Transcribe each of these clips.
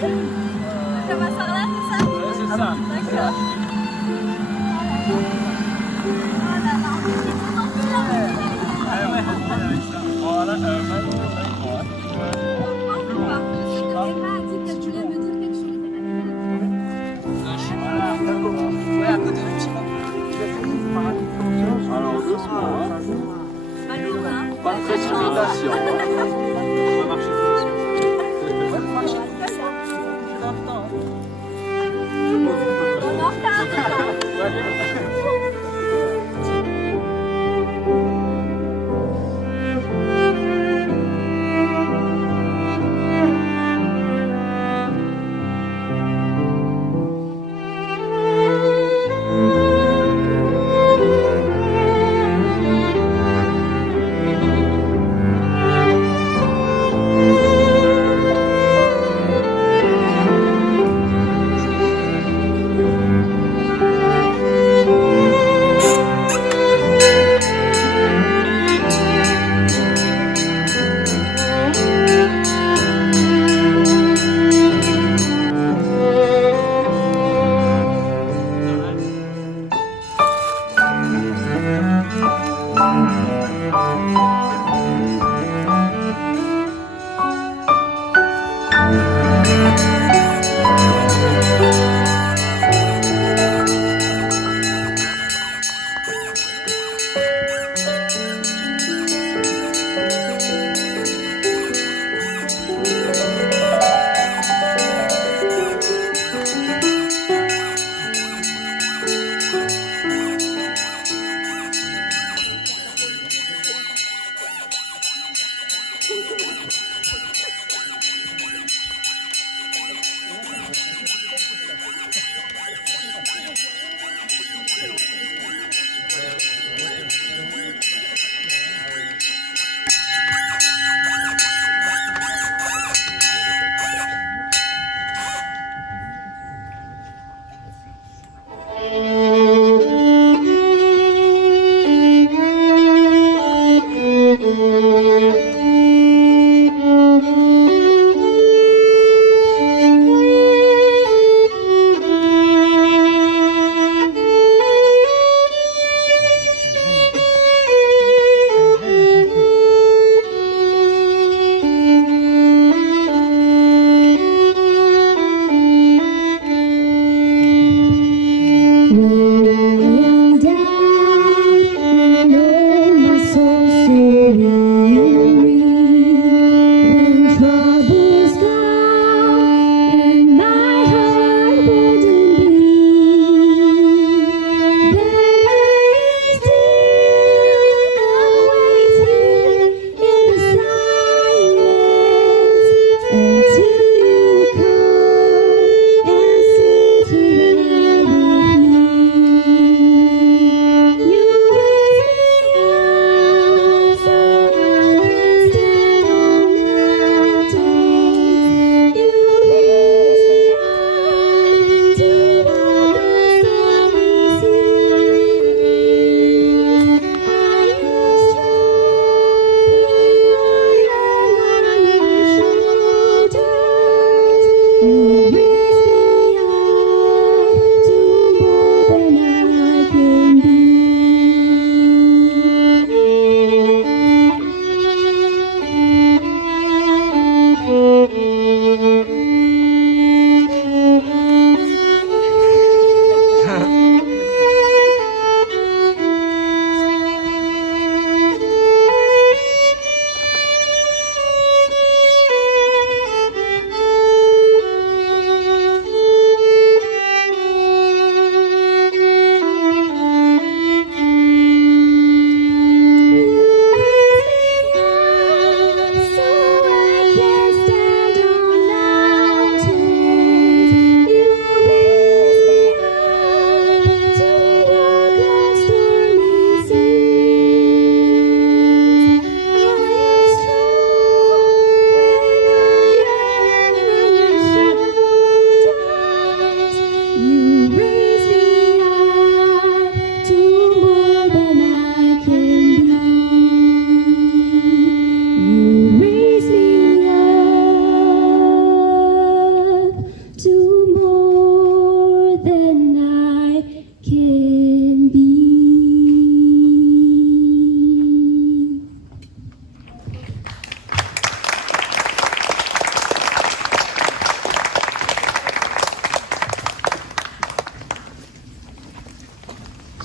Ça va par là, c'est ça? Ouais, c'est ça. D'accord. Voilà, Ouais, à côté du petit alors doucement, hein. Pas lourd, hein? Pas de précipitation. On va marcher doucement. Ouais, marcher. C'est dans le temps. Hein.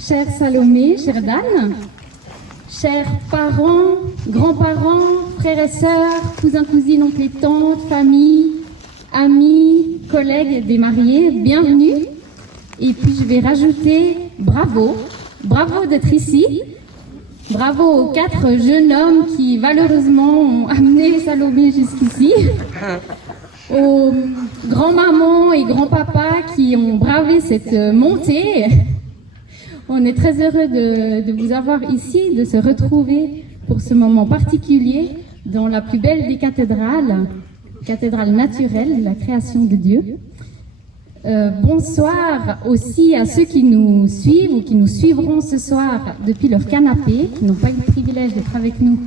chère Salomé, chère Dan, chers parents, grands-parents, frères et sœurs, cousins, cousines, oncles et tantes, famille, amis, collègues des mariés, bienvenue. Et puis je vais rajouter bravo, bravo d'être ici. Bravo aux 4 jeunes hommes qui valeureusement ont amené Salomé jusqu'ici. Aux grands-mamans et grands-papas qui ont bravé cette montée. On est très heureux de vous avoir ici, de se retrouver pour ce moment particulier dans la plus belle des cathédrales, cathédrale naturelle, la création de Dieu. Bonsoir aussi à ceux qui nous suivent ou qui nous suivront ce soir depuis leur canapé, qui n'ont pas eu le privilège d'être avec nous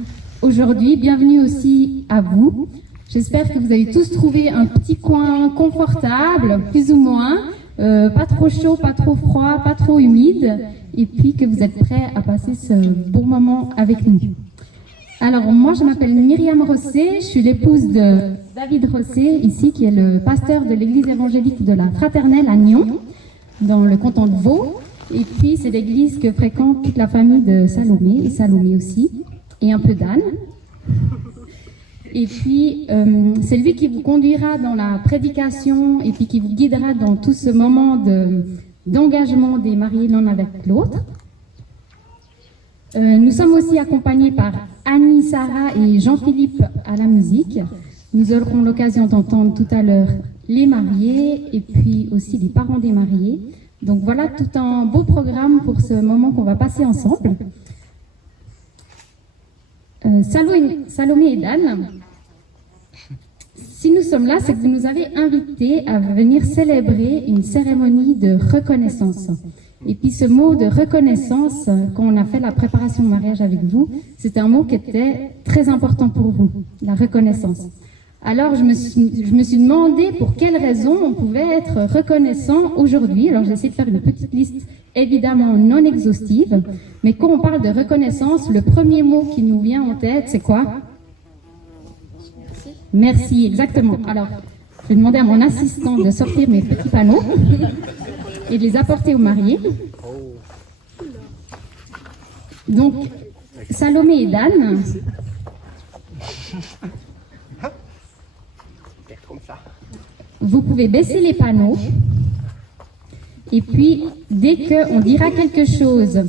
aujourd'hui. Bienvenue aussi à vous. J'espère que vous avez tous trouvé un petit coin confortable, plus ou moins, pas trop chaud, pas trop froid, pas trop humide, et puis que vous êtes prêts à passer ce bon moment avec nous. Alors moi je m'appelle Myriam Rosset, je suis l'épouse de David Rosset, ici, qui est le pasteur de l'église évangélique de la Fraternelle à Nyon, dans le canton de Vaud. Et puis c'est l'église que fréquente toute la famille de Salomé, et Salomé aussi, et un peu d'Anne. Et puis c'est lui qui vous conduira dans la prédication et puis qui vous guidera dans tout ce moment d'engagement des mariés l'un avec l'autre. Nous sommes aussi accompagnés par Annie, Sarah et Jean-Philippe à la musique. Nous aurons l'occasion d'entendre tout à l'heure les mariés et puis aussi les parents des mariés. Donc voilà tout un beau programme pour ce moment qu'on va passer ensemble. Salomé et Dan, si nous sommes là, c'est que vous nous avez invités à venir célébrer une cérémonie de reconnaissance. Et puis ce mot de reconnaissance, quand on a fait la préparation au mariage avec vous, c'est un mot qui était très important pour vous, la reconnaissance. Alors je me suis demandé pour quelles raisons on pouvait être reconnaissant aujourd'hui. Alors j'ai essayé de faire une petite liste évidemment non exhaustive, mais quand on parle de reconnaissance, le premier mot qui nous vient en tête, c'est quoi? Merci, exactement. Alors je vais demander à mon assistant de sortir mes petits panneaux et de les apporter aux mariés. Donc, Salomé et Dan, vous pouvez baisser les panneaux et puis, dès qu'on dira quelque chose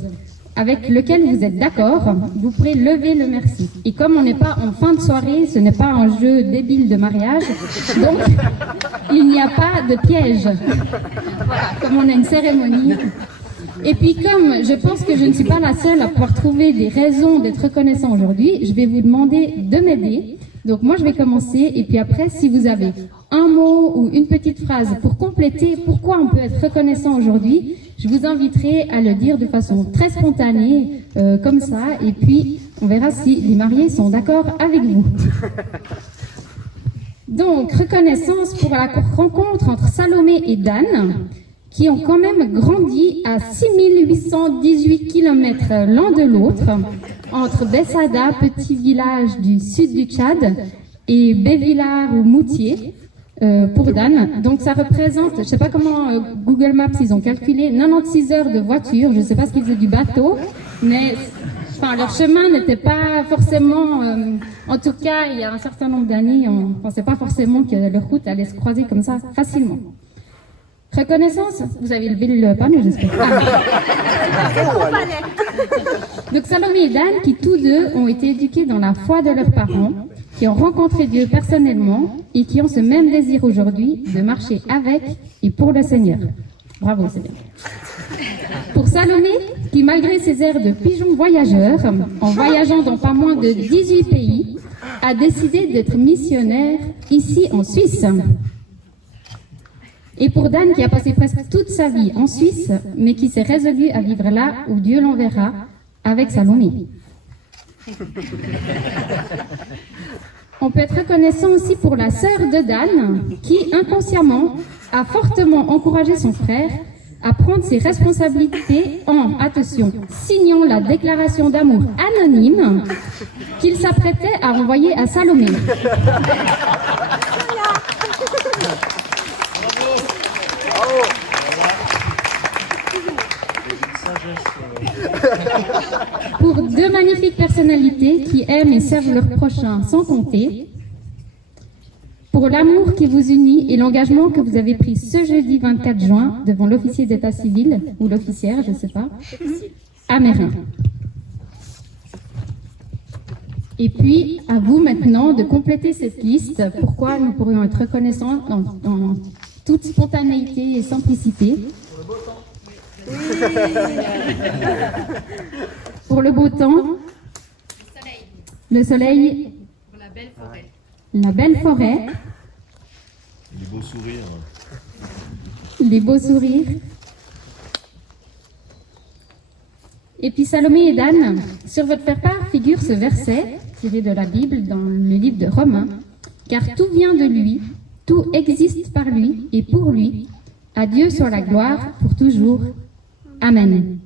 avec lequel vous êtes d'accord, vous pourrez lever le merci. Et comme on n'est pas en fin de soirée, ce n'est pas un jeu débile de mariage, donc il n'y a pas de piège. Voilà, comme on a une cérémonie. Et puis comme je pense que je ne suis pas la seule à pouvoir trouver des raisons d'être reconnaissant aujourd'hui, je vais vous demander de m'aider. Donc moi je vais commencer et puis après si vous avez un mot ou une petite phrase pour compléter pourquoi on peut être reconnaissant aujourd'hui, je vous inviterai à le dire de façon très spontanée, comme ça, et puis on verra si les mariés sont d'accord avec vous. Donc, reconnaissance pour la rencontre entre Salomé et Dan, qui ont quand même grandi à 6818 km l'un de l'autre, entre Bessada, petit village du sud du Tchad, et Bévillard ou Moutier, pour Dan. Donc ça représente, je ne sais pas comment Google Maps ils ont calculé, 96 heures de voiture, je ne sais pas ce qu'ils faisaient du bateau, mais enfin, leur chemin n'était pas forcément, en tout cas il y a un certain nombre d'années, on ne pensait pas forcément que leur route allait se croiser comme ça facilement. Reconnaissance, vous avez levé le panneau, j'espère. Donc Salomé et Dan, qui tous deux ont été éduqués dans la foi de leurs parents, qui ont rencontré Dieu personnellement et qui ont ce même désir aujourd'hui de marcher avec et pour le Seigneur. Bravo, c'est bien. Pour Salomé, qui malgré ses airs de pigeon voyageur, en voyageant dans pas moins de 18 pays, a décidé d'être missionnaire ici en Suisse. Et pour Dan, qui a passé presque toute sa vie en Suisse, mais qui s'est résolu à vivre là où Dieu l'enverra, avec Salomé. On peut être reconnaissant aussi pour la sœur de Dan, qui inconsciemment a fortement encouragé son frère à prendre ses responsabilités en, attention, signant la déclaration d'amour anonyme qu'il s'apprêtait à envoyer à Salomé. pour 2 magnifiques personnalités qui aiment et servent leur prochain sans compter, pour l'amour qui vous unit et l'engagement que vous avez pris ce jeudi 24 juin devant l'officier d'état civil, ou l'officière, je ne sais pas, à Mérin. Et puis, à vous maintenant de compléter cette liste, pourquoi nous pourrions être reconnaissants dans toute spontanéité et simplicité. Pour le beau temps, le soleil, pour la belle forêt, Les beaux sourires. les beaux sourires. Et puis Salomé et Dan, sur votre faire-part figure ce verset tiré de la Bible dans le livre de Romains. Car tout vient de lui, tout existe par lui et pour lui. À Dieu soit la gloire pour toujours. Amen.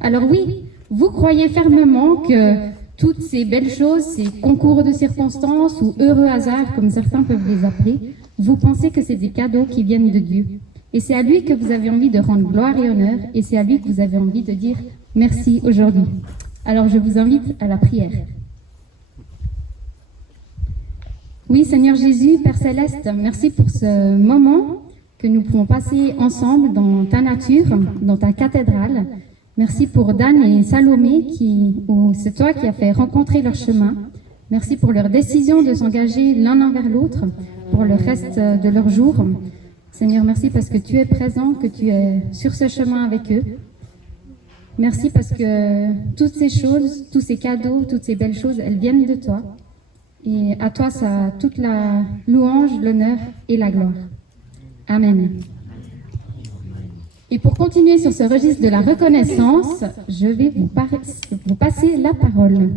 Alors oui, vous croyez fermement que toutes ces belles choses, ces concours de circonstances ou heureux hasards, comme certains peuvent les appeler, vous pensez que c'est des cadeaux qui viennent de Dieu. Et c'est à lui que vous avez envie de rendre gloire et honneur, et c'est à lui que vous avez envie de dire merci aujourd'hui. Alors je vous invite à la prière. Oui, Seigneur Jésus, Père Céleste, merci pour ce moment que nous pouvons passer ensemble dans ta nature, dans ta cathédrale. Merci pour Dan et Salomé, c'est toi qui as fait rencontrer leur chemin. Merci pour leur décision de s'engager l'un envers l'autre pour le reste de leur jour. Seigneur, merci parce que tu es présent, que tu es sur ce chemin avec eux. Merci parce que toutes ces choses, tous ces cadeaux, toutes ces belles choses, elles viennent de toi. Et à toi, ça a toute la louange, l'honneur et la gloire. Amen. Et pour continuer sur ce registre de la reconnaissance, je vais vous passer la parole.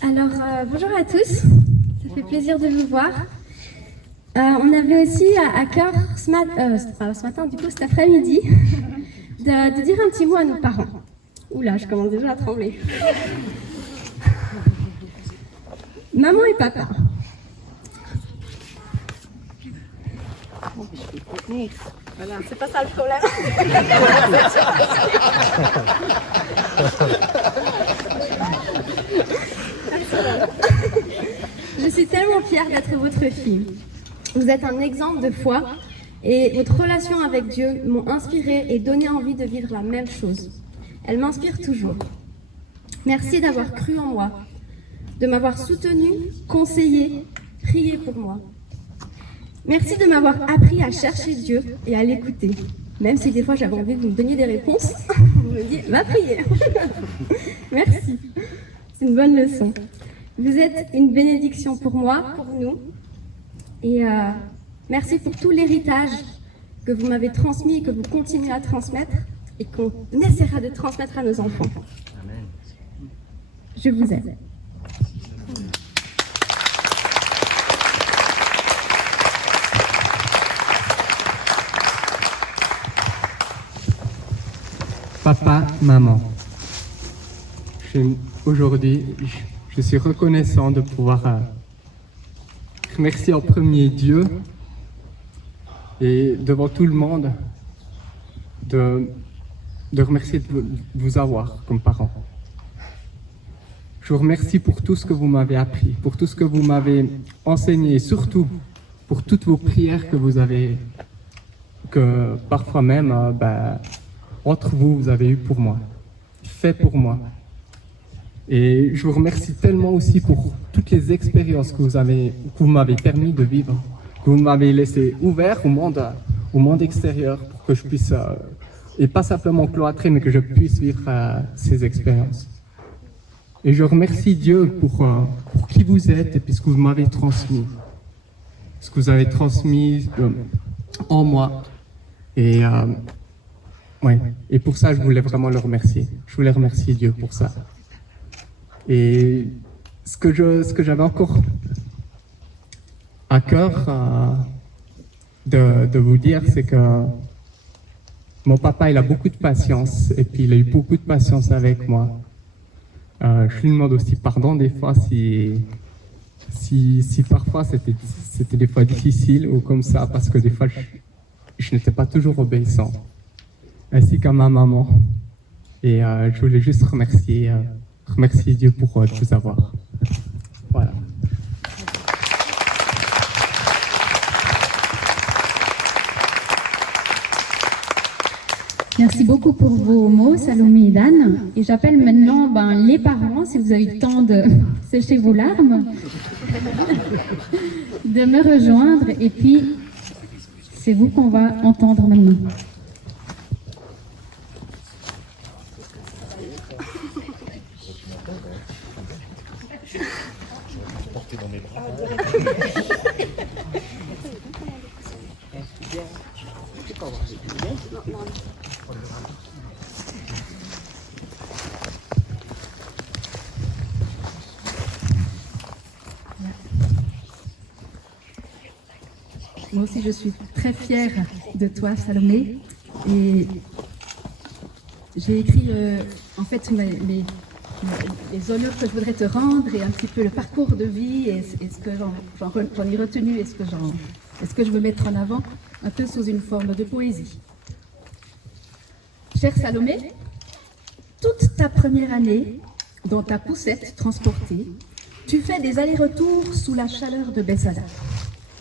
Alors, bonjour à tous, ça fait plaisir de vous voir. On avait aussi à cœur ce matin, du coup cet après-midi, de dire un petit mot à nos parents. Oula, je commence déjà à trembler. Maman et papa. Voilà, c'est pas ça le problème. Je suis tellement fière d'être votre fille. Vous êtes un exemple de foi et votre relation avec Dieu m'ont inspirée et donné envie de vivre la même chose. Elle m'inspire toujours. Merci d'avoir cru en moi, de m'avoir soutenue, conseillée, prié pour moi. Merci de m'avoir appris à chercher Dieu et à l'écouter. Même si des fois j'avais envie de vous donner des réponses, vous me dites, va prier. Merci. C'est une bonne leçon. Vous êtes une bénédiction pour moi, pour nous. Et merci pour tout l'héritage que vous m'avez transmis et que vous continuez à transmettre et qu'on essaiera de transmettre à nos enfants. Amen. Je vous aime. Papa, maman, aujourd'hui, je suis reconnaissant de pouvoir remercier en premier Dieu et devant tout le monde de remercier de vous avoir comme parents. Je vous remercie pour tout ce que vous m'avez appris, pour tout ce que vous m'avez enseigné et surtout pour toutes vos prières que vous avez, que parfois même, entre vous, vous avez eu pour moi, fait pour moi. Et je vous remercie tellement aussi pour toutes les expériences que vous m'avez permis de vivre, que vous m'avez laissé ouvert au monde extérieur pour que je puisse, et pas simplement cloîtrer, mais que je puisse vivre ces expériences. Et je remercie Dieu pour qui vous êtes et puis ce que vous m'avez transmis. Ce que vous avez transmis en moi. Et pour ça, je voulais vraiment le remercier. Je voulais remercier Dieu pour ça. Et ce que j'avais encore à cœur de vous dire, c'est que mon papa, il a beaucoup de patience et puis il a eu beaucoup de patience avec moi. Je lui demande aussi pardon des fois si si parfois c'était des fois difficile ou comme ça, parce que des fois je n'étais pas toujours obéissant, ainsi qu'à ma maman. Et je voulais juste remercier Dieu pour de vous avoir. Voilà. Merci beaucoup pour vos mots, Salomé et Dan. Et j'appelle maintenant les parents, si vous avez le temps de sécher vos larmes, de me rejoindre. Et puis, c'est vous qu'on va entendre maintenant. Moi aussi, je suis très fière de toi, Salomé. Et j'ai écrit, en fait, les honneurs que je voudrais te rendre et un petit peu le parcours de vie et ce que j'en ai retenu et ce que je veux mettre en avant, un peu sous une forme de poésie. Cher Salomé, toute ta première année, dans ta poussette transportée, tu fais des allers-retours sous la chaleur de Bessada.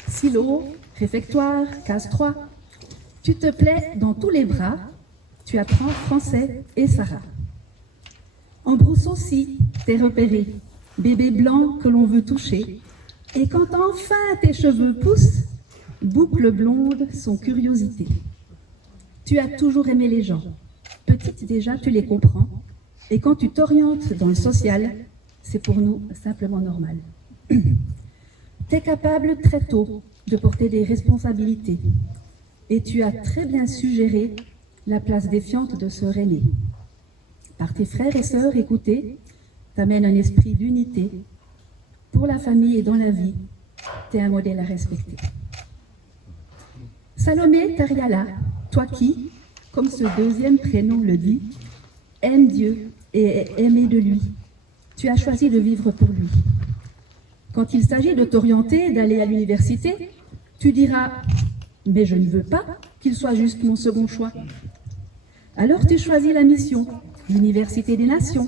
Silo, réfectoire, case 3, tu te plais dans tous les bras, tu apprends français et Sarah. En brousse aussi, t'es repéré, bébé blanc que l'on veut toucher, et quand enfin tes cheveux poussent, boucle blonde son curiosité. Tu as toujours aimé les gens, petite déjà tu les comprends, et quand tu t'orientes dans le social, c'est pour nous simplement normal. T'es capable très tôt de porter des responsabilités, et tu as très bien su gérer la place défiante de sœur aînée. Par tes frères et sœurs écoutés, t'amènes un esprit d'unité. Pour la famille et dans la vie, t'es un modèle à respecter. Salomé Tariala, toi qui, comme ce deuxième prénom le dit, aime Dieu et est aimé de lui, tu as choisi de vivre pour lui. Quand il s'agit de t'orienter, d'aller à l'université, tu diras « mais je ne veux pas qu'il soit juste mon second choix ». Alors tu choisis la mission, l'Université des Nations.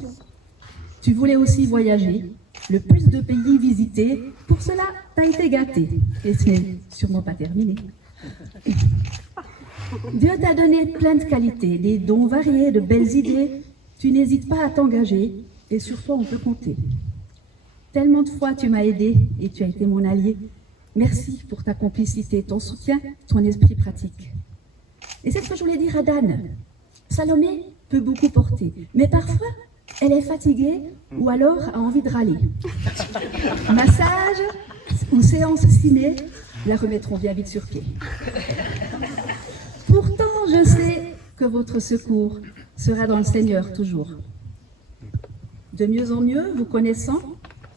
Tu voulais aussi voyager, le plus de pays visités, pour cela t'as été gâté, et ce n'est sûrement pas terminé. Dieu t'a donné plein de qualités, des dons variés, de belles idées, tu n'hésites pas à t'engager, et sur toi on peut compter. Tellement de fois tu m'as aidé et tu as été mon allié. Merci pour ta complicité, ton soutien, ton esprit pratique. Et c'est ce que je voulais dire à Dan. Salomé peut beaucoup porter, mais parfois elle est fatiguée ou alors a envie de râler. Massage ou séance ciné la remettront bien vite sur pied. Pourtant, je sais que votre secours sera dans le Seigneur toujours. De mieux en mieux, vous connaissant,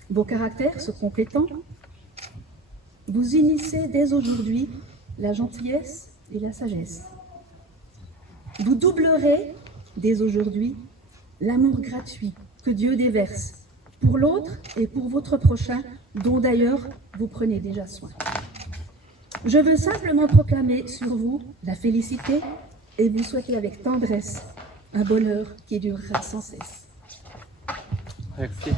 vos caractères se complétant, vous unissez dès aujourd'hui la gentillesse et la sagesse. Vous doublerez dès aujourd'hui l'amour gratuit que Dieu déverse pour l'autre et pour votre prochain, dont d'ailleurs vous prenez déjà soin. Je veux simplement proclamer sur vous la félicité et vous souhaiter avec tendresse un bonheur qui durera sans cesse. Merci.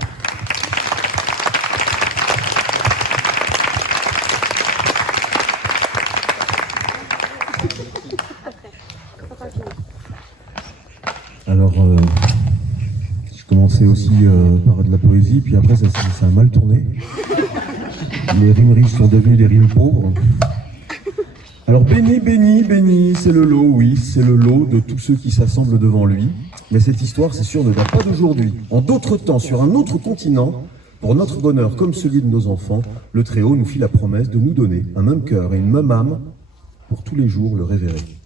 Alors, je commençais aussi par de la poésie, puis après ça a mal tourné. Les rimes riches sont devenues des rimes pauvres. Alors béni, béni, béni, c'est le lot, oui, c'est le lot de tous ceux qui s'assemblent devant lui. Mais cette histoire, c'est sûr, ne date pas d'aujourd'hui. En d'autres temps, sur un autre continent, pour notre bonheur comme celui de nos enfants, le Très-Haut nous fit la promesse de nous donner un même cœur et une même âme pour tous les jours le révérer.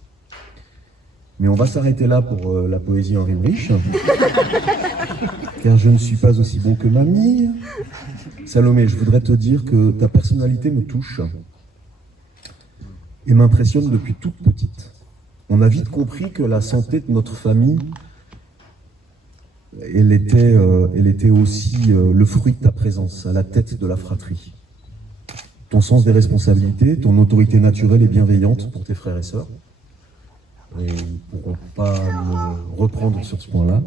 Mais on va s'arrêter là pour la poésie en rime riche, car je ne suis pas aussi bon que mamie. Salomé, je voudrais te dire que ta personnalité me touche et m'impressionne depuis toute petite. On a vite compris que la santé de notre famille elle était aussi le fruit de ta présence à la tête de la fratrie. Ton sens des responsabilités, ton autorité naturelle et bienveillante pour tes frères et sœurs. Et ils ne pourront pas me reprendre sur ce point-là.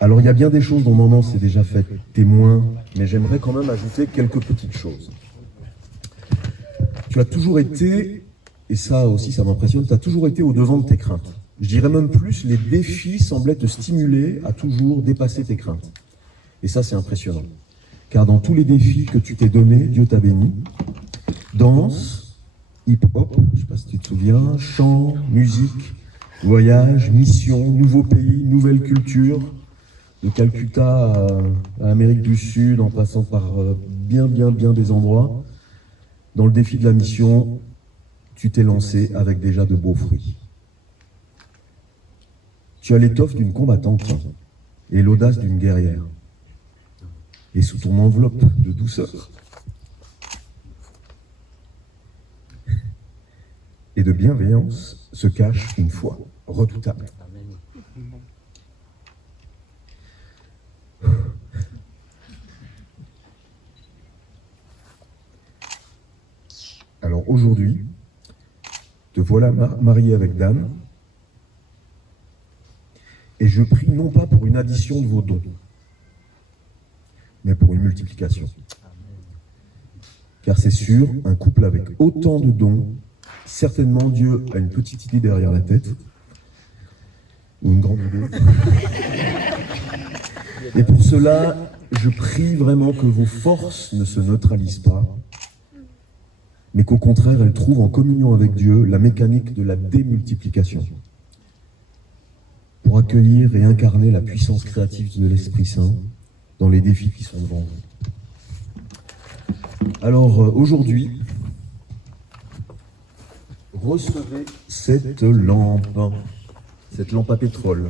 Alors il y a bien des choses dont maman s'est déjà faite témoin, mais j'aimerais quand même ajouter quelques petites choses. Tu as toujours été, et ça aussi ça m'impressionne, tu as toujours été au devant de tes craintes. Je dirais même plus, les défis semblaient te stimuler à toujours dépasser tes craintes. Et ça c'est impressionnant. Car dans tous les défis que tu t'es donnés, Dieu t'a béni. Danse, hip-hop, je ne sais pas si tu te souviens, chant, musique, voyage, mission, nouveau pays, nouvelle culture, de Calcutta à Amérique du Sud, en passant par bien des endroits. Dans le défi de la mission, tu t'es lancé avec déjà de beaux fruits. Tu as l'étoffe d'une combattante et l'audace d'une guerrière. Et sous ton enveloppe de douceur et de bienveillance se cache une foi redoutable. Alors aujourd'hui, te voilà marié avec Dan, et je prie non pas pour une addition de vos dons, mais pour une multiplication. Car c'est sûr, un couple avec autant de dons, certainement Dieu a une petite idée derrière la tête, ou une grande idée. Et pour cela, je prie vraiment que vos forces ne se neutralisent pas, mais qu'au contraire, elles trouvent en communion avec Dieu la mécanique de la démultiplication, pour accueillir et incarner la puissance créative de l'Esprit Saint dans les défis qui sont devant vous. Alors aujourd'hui, recevez cette lampe à pétrole,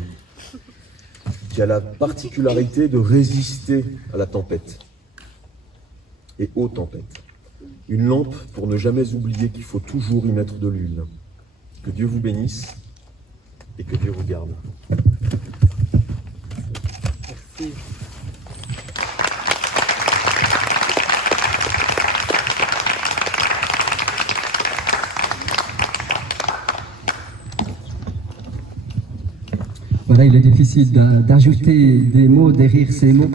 qui a la particularité de résister à la tempête et aux tempêtes. Une lampe pour ne jamais oublier qu'il faut toujours y mettre de l'huile. Que Dieu vous bénisse et que Dieu vous garde. Merci. Voilà, il est difficile d'ajouter des mots derrière ces mots.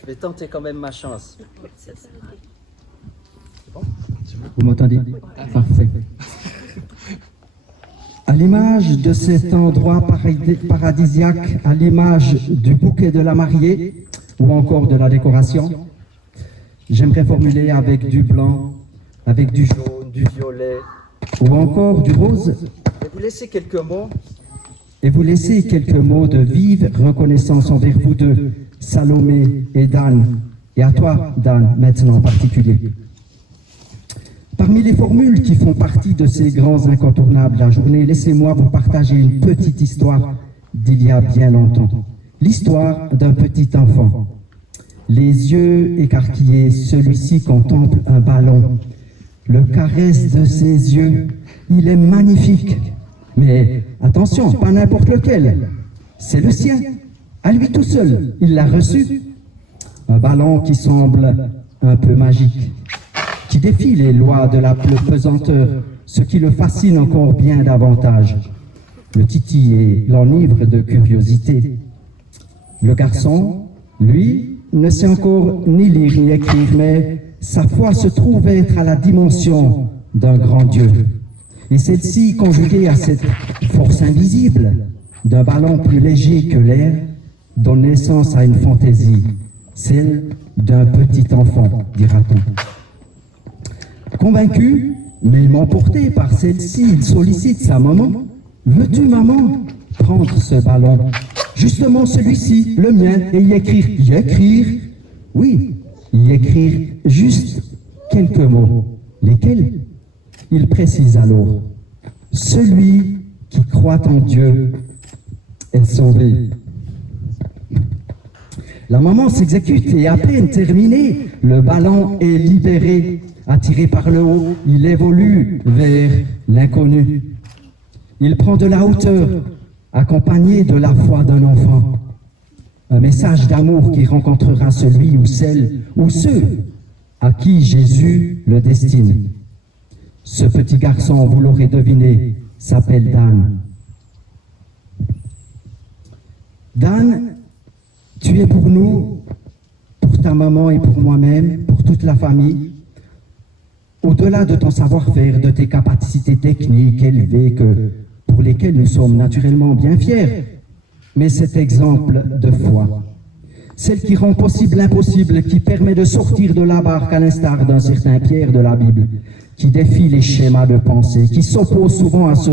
Je vais tenter quand même ma chance. Vous m'entendez? Parfait. À l'image de cet endroit paradisiaque, à l'image du bouquet de la mariée ou encore de la décoration, j'aimerais formuler avec du blanc, avec du jaune, Du violet. ou encore du rose, Je vais vous laisser quelques mots. et vous laisser quelques mots de vive reconnaissance envers vous deux, Salomé et Dan, et à toi, Dan, maintenant en particulier. Parmi les formules qui font partie de ces grands incontournables de la journée, laissez-moi vous partager une petite histoire d'il y a bien longtemps. L'histoire d'un petit enfant. Les yeux écarquillés, celui-ci contemple un ballon. Le caresse de ses yeux, il est magnifique. Mais attention, pas n'importe lequel. C'est le sien. À lui tout seul, il l'a reçu. Un ballon qui semble un peu magique, qui défie les lois de la pesanteur, ce qui le fascine encore bien davantage. Le titille et l'enivre de curiosité. Le garçon, lui, ne sait encore ni lire ni écrire, mais sa foi se trouve être à la dimension d'un grand Dieu. Et celle-ci, conjuguée à cette force invisible d'un ballon plus léger que l'air, donne naissance à une fantaisie, celle d'un petit enfant, dira-t-on. Convaincu, mais emporté par celle-ci, il sollicite sa maman. « Veux-tu, maman, prendre ce ballon, justement celui-ci, le mien, et y écrire ?» Y écrire? Oui, y écrire juste quelques mots. Lesquels? Il précise alors. « Celui qui croit en Dieu est sauvé. » La maman s'exécute et à peine terminé, le ballon est libéré. Attiré par le haut, il évolue vers l'inconnu. Il prend de la hauteur accompagné de la foi d'un enfant. Un message d'amour qui rencontrera celui ou celle ou ceux à qui Jésus le destine. Ce petit garçon, vous l'aurez deviné, s'appelle Dan. Dan, tu es pour nous, pour ta maman et pour moi-même, pour toute la famille, au-delà de ton savoir-faire, de tes capacités techniques élevées pour lesquelles nous sommes naturellement bien fiers, mais cet exemple de foi, celle qui rend possible l'impossible, qui permet de sortir de la barque à l'instar d'un certain Pierre de la Bible, qui défie les schémas de pensée, qui s'oppose souvent à ce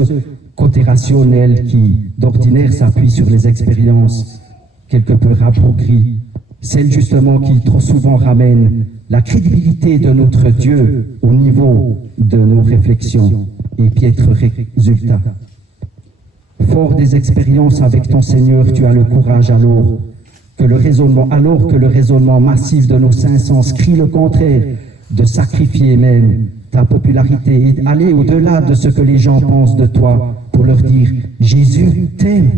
côté rationnel qui, d'ordinaire, s'appuie sur les expériences quelque peu rabougries, celle justement qui trop souvent ramène la crédibilité de notre Dieu au niveau de nos réflexions et piètre résultat. Fort des expériences avec ton Seigneur, tu as le courage alors que le raisonnement massif de nos cinq sens crie le contraire, de sacrifier même ta popularité et d'aller au-delà de ce que les gens pensent de toi pour leur dire « Jésus t'aime ».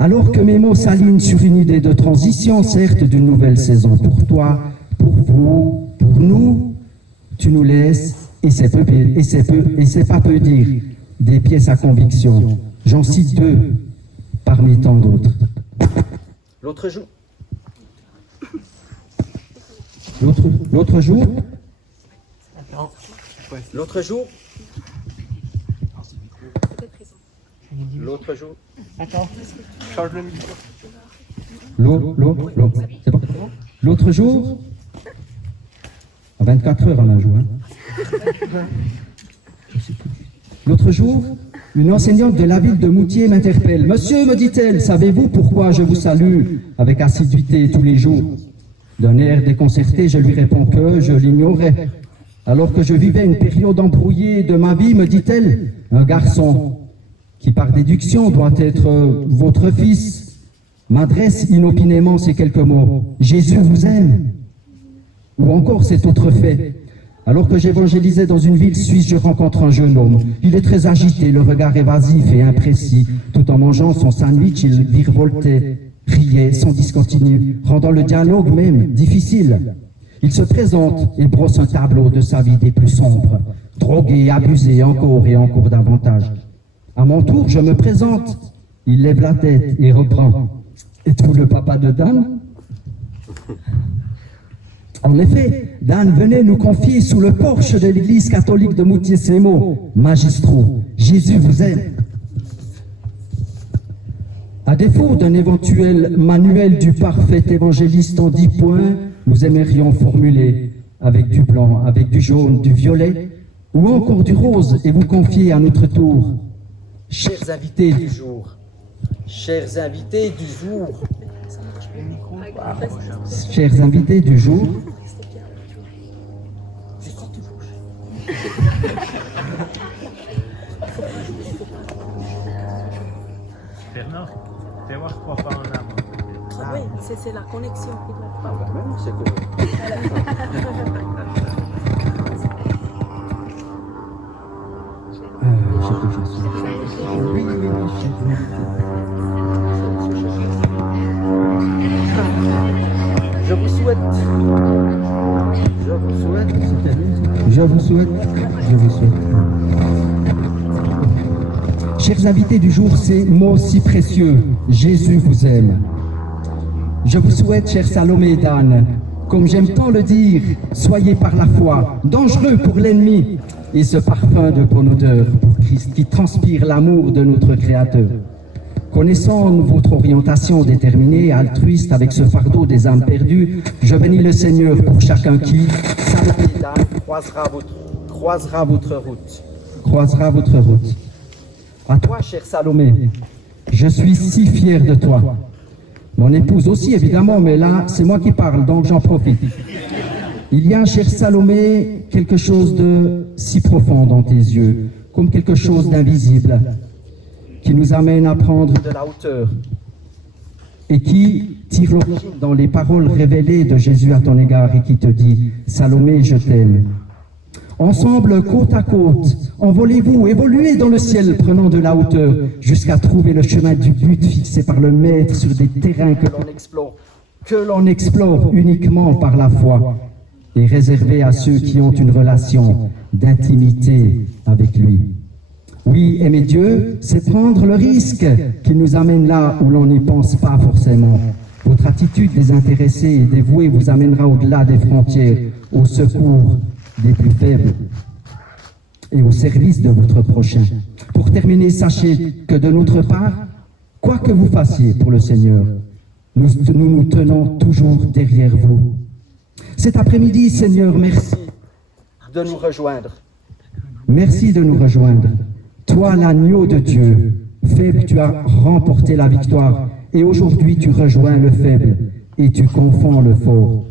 Alors que mes mots s'alignent sur une idée de transition, certes, d'une nouvelle saison pour toi, pour vous, pour nous, tu nous laisses, et c'est pas peu dire, des pièces à conviction. J'en cite deux parmi tant d'autres. L'autre jour. L'autre jour. L'autre jour. L'autre jour. Attends, change le micro. C'est bon. L'autre jour. À 24 heures, on a joué. L'autre jour, une enseignante de la ville de Moutier m'interpelle. « Monsieur, me dit-elle, savez-vous pourquoi je vous salue avec assiduité tous les jours ?» D'un air déconcerté, je lui réponds que je l'ignorais. Alors que je vivais une période embrouillée de ma vie, me dit-elle, « Un garçon qui par déduction doit être votre fils m'adresse inopinément ces quelques mots. « Jésus vous aime !» Ou encore cet autre fait. Alors que j'évangélisais dans une ville suisse, je rencontre un jeune homme. Il est très agité, le regard évasif et imprécis. Tout en mangeant son sandwich, il virevoltait, riait, sans discontinu, rendant le dialogue même difficile. Il se présente et brosse un tableau de sa vie des plus sombres. Drogué, abusé, encore et encore davantage. À mon tour, je me présente. Il lève la tête et reprend. « Êtes-vous le papa de Dan ?» En effet, Dan venait nous confier sous le porche de l'église catholique de Moutier ces mots. « Magistraux, Jésus vous aime !» À défaut d'un éventuel manuel du parfait évangéliste en 10 points, nous aimerions formuler avec du blanc, avec du jaune, du violet, ou encore du rose, et vous confier à notre tour. Chers invités du jour. Chers invités du jour. Chers invités du jour. Bernard, fais voir trois pas en avant. Oui, c'est la connexion. C'est cool. Je vous souhaite. Chers invités du jour, ces mots si précieux, Jésus vous aime. Je vous souhaite, chers Salomé et Dan, comme j'aime tant le dire, soyez par la foi dangereux pour l'ennemi et ce parfum de bonne odeur pour Christ qui transpire l'amour de notre Créateur. Connaissant votre orientation déterminée, altruiste, avec ce fardeau des âmes perdues, je bénis le Seigneur pour chacun qui, Salomé et Dan, croisera votre route. À toi, cher Salomé, je suis si fier de toi. Mon épouse aussi, évidemment, mais là, c'est moi qui parle, donc j'en profite. Il y a, cher Salomé, quelque chose de si profond dans tes yeux, comme quelque chose d'invisible, qui nous amène à prendre de la hauteur et qui tire l'origine dans les paroles révélées de Jésus à ton égard et qui te dit « Salomé, je t'aime ». Ensemble, côte à côte, envolez-vous, évoluez dans le ciel, prenant de la hauteur, jusqu'à trouver le chemin du but fixé par le Maître sur des terrains que l'on explore uniquement par la foi et réservé à ceux qui ont une relation d'intimité avec lui. Oui, aimer Dieu, c'est prendre le risque qui nous amène là où l'on n'y pense pas forcément. Votre attitude désintéressée et dévouée vous amènera au-delà des frontières, au secours des plus faibles et au service de votre prochain. Pour terminer, sachez que de notre part, quoi que vous fassiez pour le Seigneur, nous tenons toujours derrière vous. Cet après-midi, Seigneur, merci de nous rejoindre. Merci de nous rejoindre. Toi, l'agneau de Dieu, faible, tu as remporté la victoire. Et aujourd'hui, tu rejoins le faible et tu confonds le fort.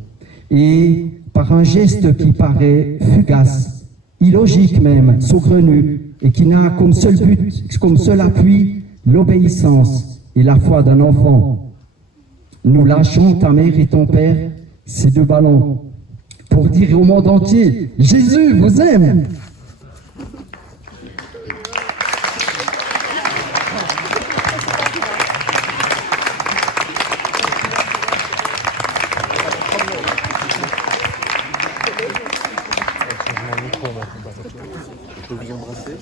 Et par un geste qui paraît fugace, illogique même, saugrenu, et qui n'a comme seul but, comme seul appui, l'obéissance et la foi d'un enfant, nous lâchons ta mère et ton père, ces deux ballons, pour dire au monde entier, Jésus vous aime. Je peux vous embrasser?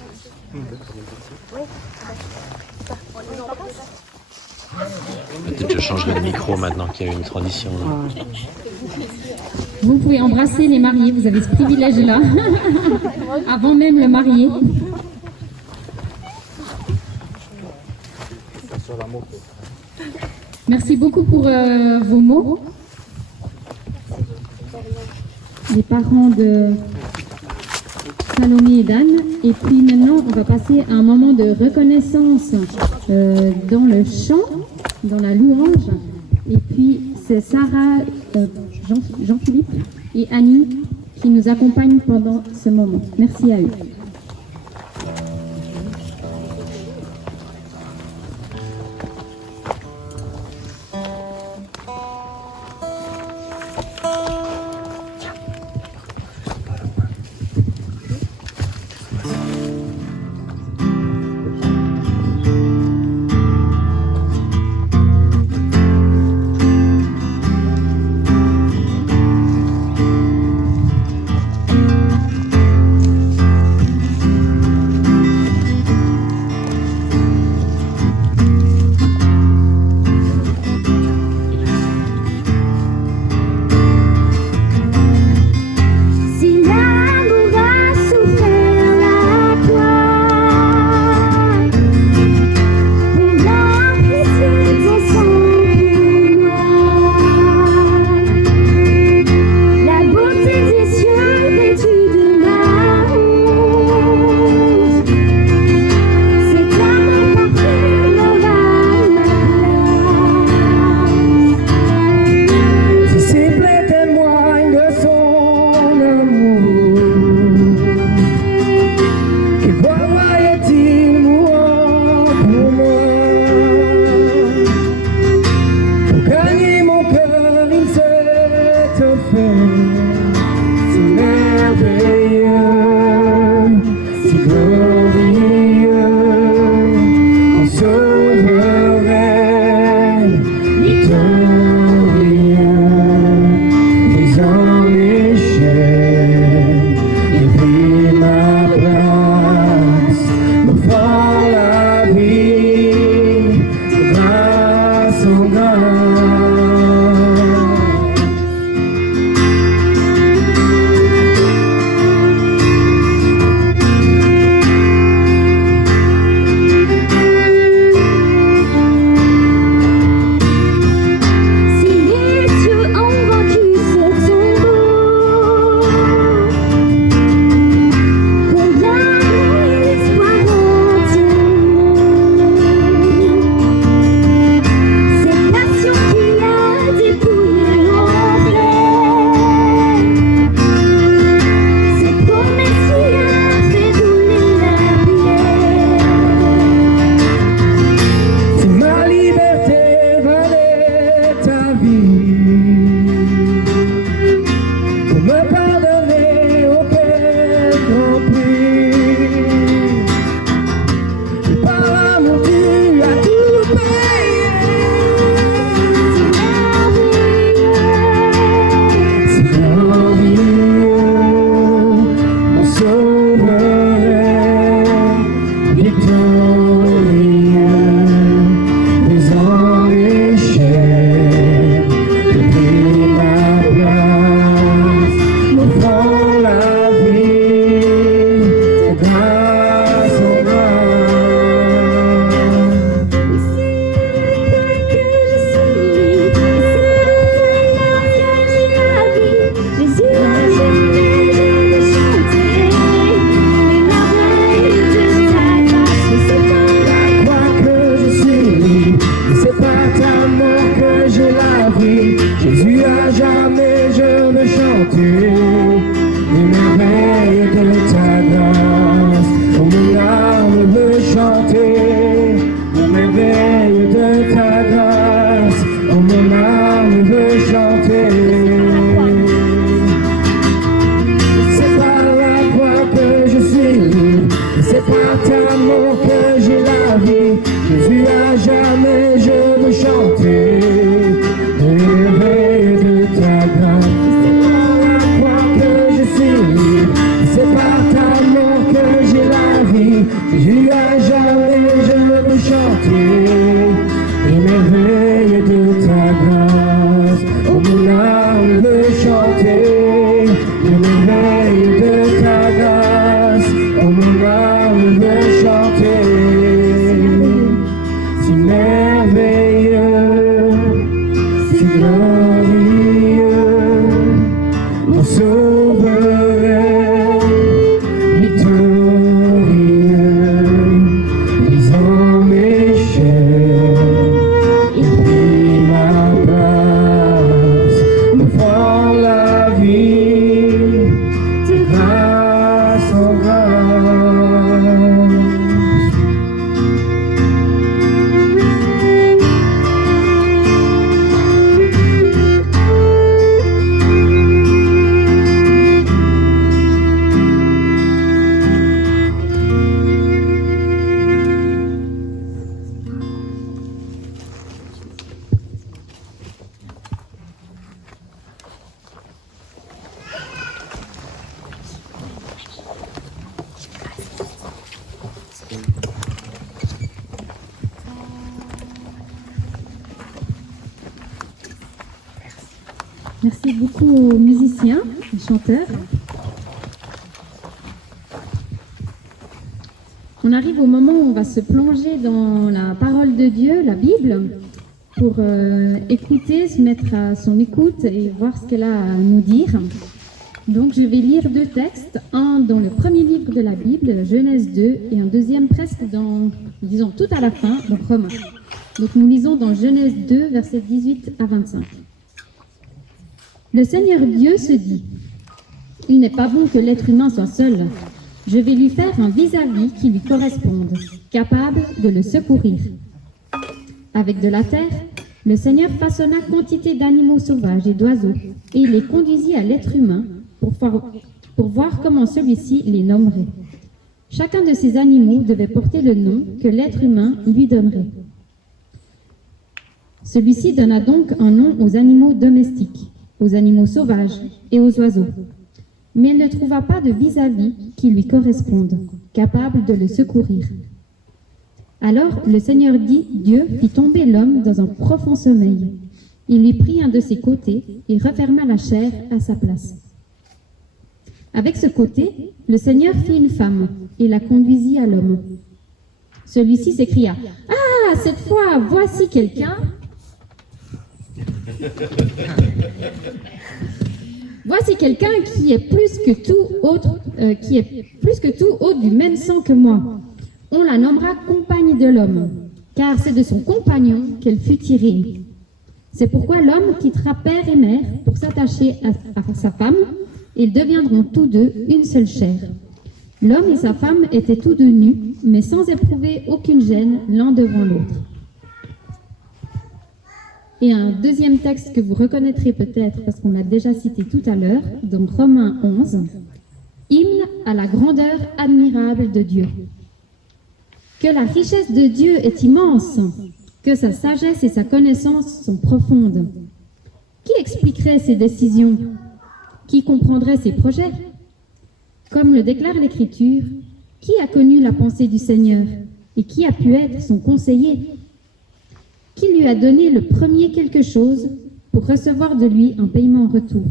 Peut-être que je changerai de micro maintenant qu'il y a eu une tradition. Vous pouvez embrasser les mariés, vous avez ce privilège-là, avant même le marié. Merci beaucoup pour vos mots. Les parents de Salomé et d'Anne. Et puis maintenant, on va passer à un moment de reconnaissance dans le chant, dans la louange. Et puis, c'est Sarah, Jean-Philippe et Annie qui nous accompagnent pendant ce moment. Merci à eux. par ta main que j'ai la vie. Jésus, à jamais je veux chanter et rêver de ta grâce. C'est par la croix que je suis libre, c'est par ta main que j'ai la vie. Jésus, à jamais je veux chanter et merveilles de ta grâce. Oh mon âme veut chanter les merveilles de ta grâce. Oh mon âme veut chanter, si merveilleux, si glorieux, mon sauveur est victorieux, brisant mes chaînes, il prit ma place, m'offrant la vie, de grâce en grâce. Merci beaucoup aux musiciens, aux chanteurs. On arrive au moment où on va se plonger dans la parole de Dieu, la Bible, pour écouter, se mettre à son écoute et voir ce qu'elle a à nous dire. Donc je vais lire deux textes, un dans le premier livre de la Bible, Genèse 2, et un deuxième presque dans, disons tout à la fin, donc Romains. Donc nous lisons dans Genèse 2, versets 18 à 25. Le Seigneur Dieu se dit, « Il n'est pas bon que l'être humain soit seul. Je vais lui faire un vis-à-vis qui lui corresponde, capable de le secourir. » Avec de la terre, le Seigneur façonna quantité d'animaux sauvages et d'oiseaux, et il les conduisit à l'être humain pour voir comment celui-ci les nommerait. Chacun de ces animaux devait porter le nom que l'être humain lui donnerait. Celui-ci donna donc un nom aux animaux domestiques, aux animaux sauvages et aux oiseaux. Mais il ne trouva pas de vis-à-vis qui lui corresponde, capable de le secourir. Alors le Seigneur Dieu fit tomber l'homme dans un profond sommeil. Il lui prit un de ses côtés et referma la chair à sa place. Avec ce côté, le Seigneur fit une femme et la conduisit à l'homme. Celui-ci s'écria, « Ah, cette fois, voici quelqu'un !» Voici quelqu'un qui est plus que tout autre du même sang que moi. On la nommera compagne de l'homme, car c'est de son compagnon qu'elle fut tirée. C'est pourquoi l'homme quittera père et mère pour s'attacher à sa femme, et ils deviendront tous deux une seule chair. L'homme et sa femme étaient tous deux nus, mais sans éprouver aucune gêne l'un devant l'autre. Et un deuxième texte que vous reconnaîtrez peut-être parce qu'on l'a déjà cité tout à l'heure, dans Romains 11, hymne à la grandeur admirable de Dieu. Que la richesse de Dieu est immense, que sa sagesse et sa connaissance sont profondes. Qui expliquerait ses décisions? Qui comprendrait ses projets? Comme le déclare l'Écriture, qui a connu la pensée du Seigneur et qui a pu être son conseiller? Qui lui a donné le premier quelque chose pour recevoir de lui un paiement en retour?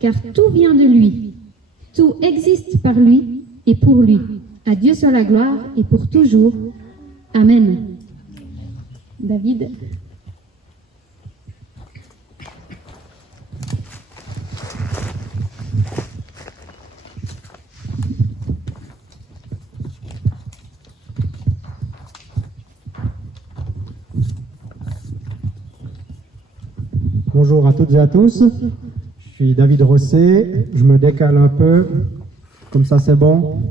Car tout vient de lui, tout existe par lui et pour lui. À Dieu soit la gloire et pour toujours. Amen. David. Bonjour à toutes et à tous, je suis David Rosset, je me décale un peu, comme ça c'est bon.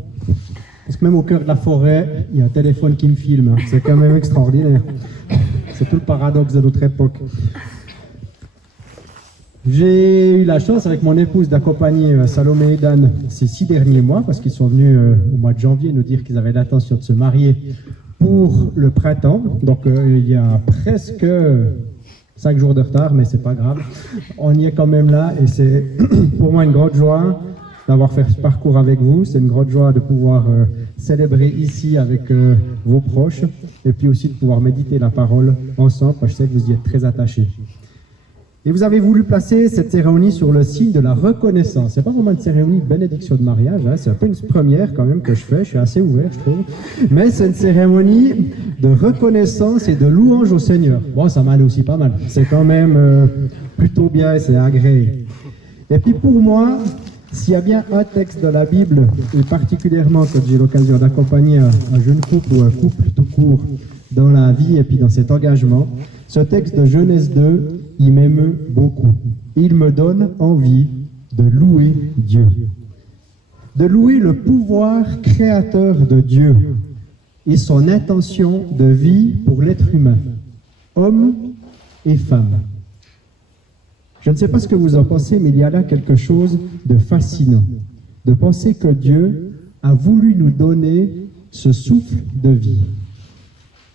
Parce que même au cœur de la forêt, il y a un téléphone qui me filme, c'est quand même extraordinaire. C'est tout le paradoxe de notre époque. J'ai eu la chance avec mon épouse d'accompagner Salomé et Dan ces 6 derniers mois parce qu'ils sont venus au mois de janvier nous dire qu'ils avaient l'intention de se marier pour le printemps. Donc il y a presque 5 jours de retard, mais c'est pas grave. On y est quand même là et c'est pour moi une grande joie d'avoir fait ce parcours avec vous. C'est une grande joie de pouvoir célébrer ici avec vos proches et puis aussi de pouvoir méditer la parole ensemble parce que je sais que vous y êtes très attachés. Et vous avez voulu placer cette cérémonie sur le signe de la reconnaissance. C'est pas vraiment une cérémonie de bénédiction de mariage, hein. C'est un peu une première quand même que je fais, je suis assez ouvert je trouve. Mais c'est une cérémonie de reconnaissance et de louange au Seigneur. Bon, ça m'allait aussi pas mal. C'est quand même plutôt bien et c'est agréé. Et puis pour moi, s'il y a bien un texte de la Bible, et particulièrement quand j'ai l'occasion d'accompagner un jeune couple ou un couple tout court dans la vie et puis dans cet engagement, ce texte de Genèse 2, il m'émeut beaucoup. Il me donne envie de louer Dieu, de louer le pouvoir créateur de Dieu et son intention de vie pour l'être humain, homme et femme. Je ne sais pas ce que vous en pensez, mais il y a là quelque chose de fascinant, de penser que Dieu a voulu nous donner ce souffle de vie.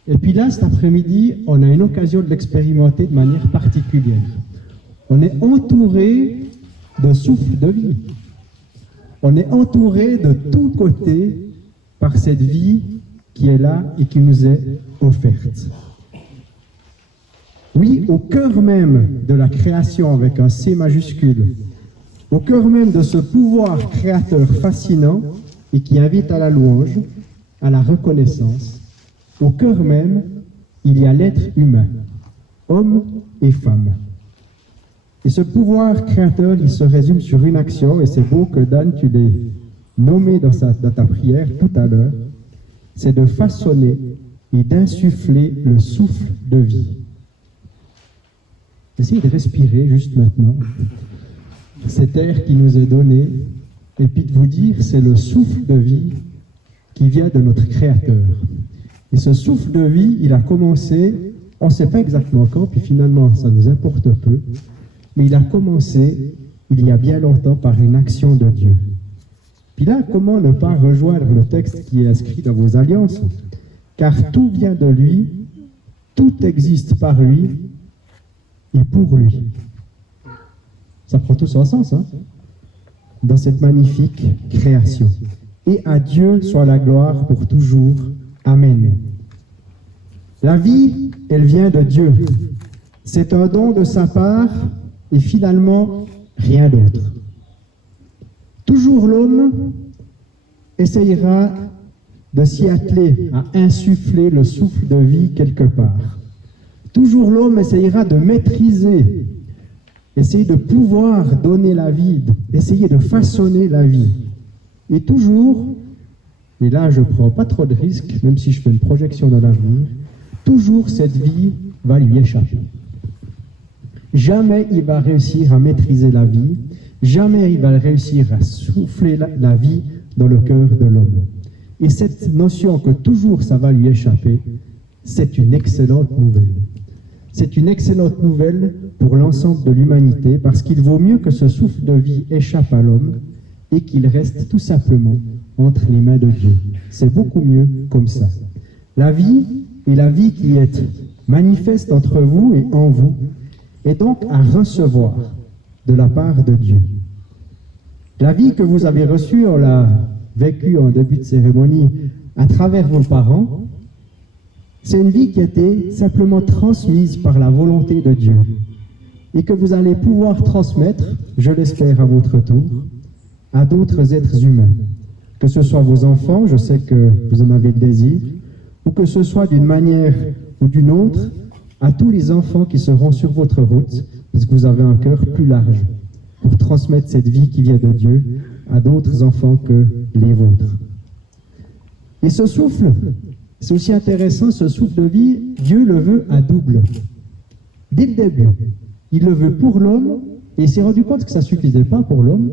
Et puis là, cet après-midi, on a une occasion de l'expérimenter de manière particulière. On est entouré de souffle de vie. On est entouré de tous côtés par cette vie qui est là et qui nous est offerte. Oui, au cœur même de la création avec un C majuscule, au cœur même de ce pouvoir créateur fascinant et qui invite à la louange, à la reconnaissance, au cœur même, il y a l'être humain, homme et femme. Et ce pouvoir créateur, il se résume sur une action, et c'est beau que Dan, tu l'aies nommé dans ta prière tout à l'heure, c'est de façonner et d'insuffler le souffle de vie. Essayez de respirer juste maintenant cet air qui nous est donné, et puis de vous dire, c'est le souffle de vie qui vient de notre Créateur. Et ce souffle de vie, il a commencé, on ne sait pas exactement quand, puis finalement, ça nous importe peu, mais il a commencé, il y a bien longtemps, par une action de Dieu. Puis là, comment ne pas rejoindre le texte qui est inscrit dans vos alliances? Car tout vient de lui, tout existe par lui et pour lui. Ça prend tout son sens, hein, dans cette magnifique création. Et à Dieu soit la gloire pour toujours. Amen. La vie, elle vient de Dieu. C'est un don de sa part et finalement rien d'autre. Toujours l'homme essayera de s'y atteler à insuffler le souffle de vie quelque part. Toujours l'homme essayera de maîtriser, essayer de pouvoir donner la vie, essayer de façonner la vie. Et toujours, et là je ne prends pas trop de risques, même si je fais une projection de l'avenir, toujours cette vie va lui échapper. Jamais il va réussir à maîtriser la vie, jamais il va réussir à souffler la vie dans le cœur de l'homme. Et cette notion que toujours ça va lui échapper, c'est une excellente nouvelle. C'est une excellente nouvelle pour l'ensemble de l'humanité, parce qu'il vaut mieux que ce souffle de vie échappe à l'homme et qu'il reste tout simplement entre les mains de Dieu. C'est beaucoup mieux comme ça. La vie et la vie qui est manifeste entre vous et en vous est donc à recevoir de la part de Dieu. La vie que vous avez reçue, on l'a vécue en début de cérémonie à travers vos parents, c'est une vie qui a été simplement transmise par la volonté de Dieu et que vous allez pouvoir transmettre, je l'espère à votre tour, à d'autres êtres humains. Que ce soit vos enfants, je sais que vous en avez le désir, ou que ce soit d'une manière ou d'une autre, à tous les enfants qui seront sur votre route, parce que vous avez un cœur plus large pour transmettre cette vie qui vient de Dieu à d'autres enfants que les vôtres. Et ce souffle, c'est aussi intéressant, ce souffle de vie, Dieu le veut à double. Dès le début, il le veut pour l'homme, et il s'est rendu compte que ça ne suffisait pas pour l'homme,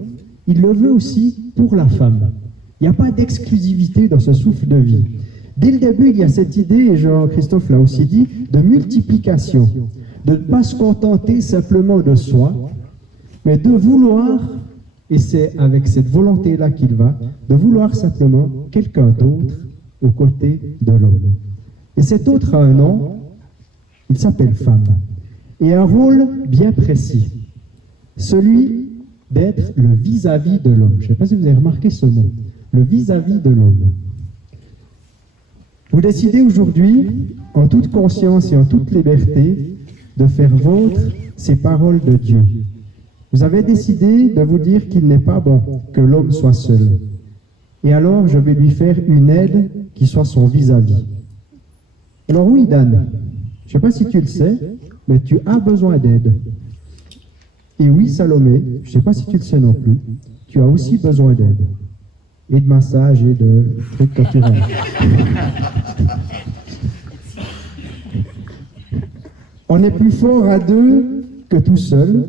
il le veut aussi pour la femme. Il n'y a pas d'exclusivité dans ce souffle de vie. Dès le début, il y a cette idée, et Jean-Christophe l'a aussi dit, de multiplication, de ne pas se contenter simplement de soi, mais de vouloir, et c'est avec cette volonté-là qu'il va, de vouloir simplement quelqu'un d'autre aux côtés de l'homme. Et cet autre a un nom, il s'appelle femme, et un rôle bien précis, celui d'être le vis-à-vis de l'homme. Je ne sais pas si vous avez remarqué ce mot, le vis-à-vis de l'homme. Vous décidez aujourd'hui, en toute conscience et en toute liberté, de faire vôtre ces paroles de Dieu. Vous avez décidé de vous dire qu'il n'est pas bon que l'homme soit seul. Et alors, je vais lui faire une aide qui soit son vis-à-vis. Alors oui, Dan, je ne sais pas si tu le sais, mais tu as besoin d'aide. Et oui, Salomé, je ne sais pas si tu le sais non plus, tu as aussi besoin d'aide. Et de massage et de trucs culturels. On est plus fort à deux que tout seul,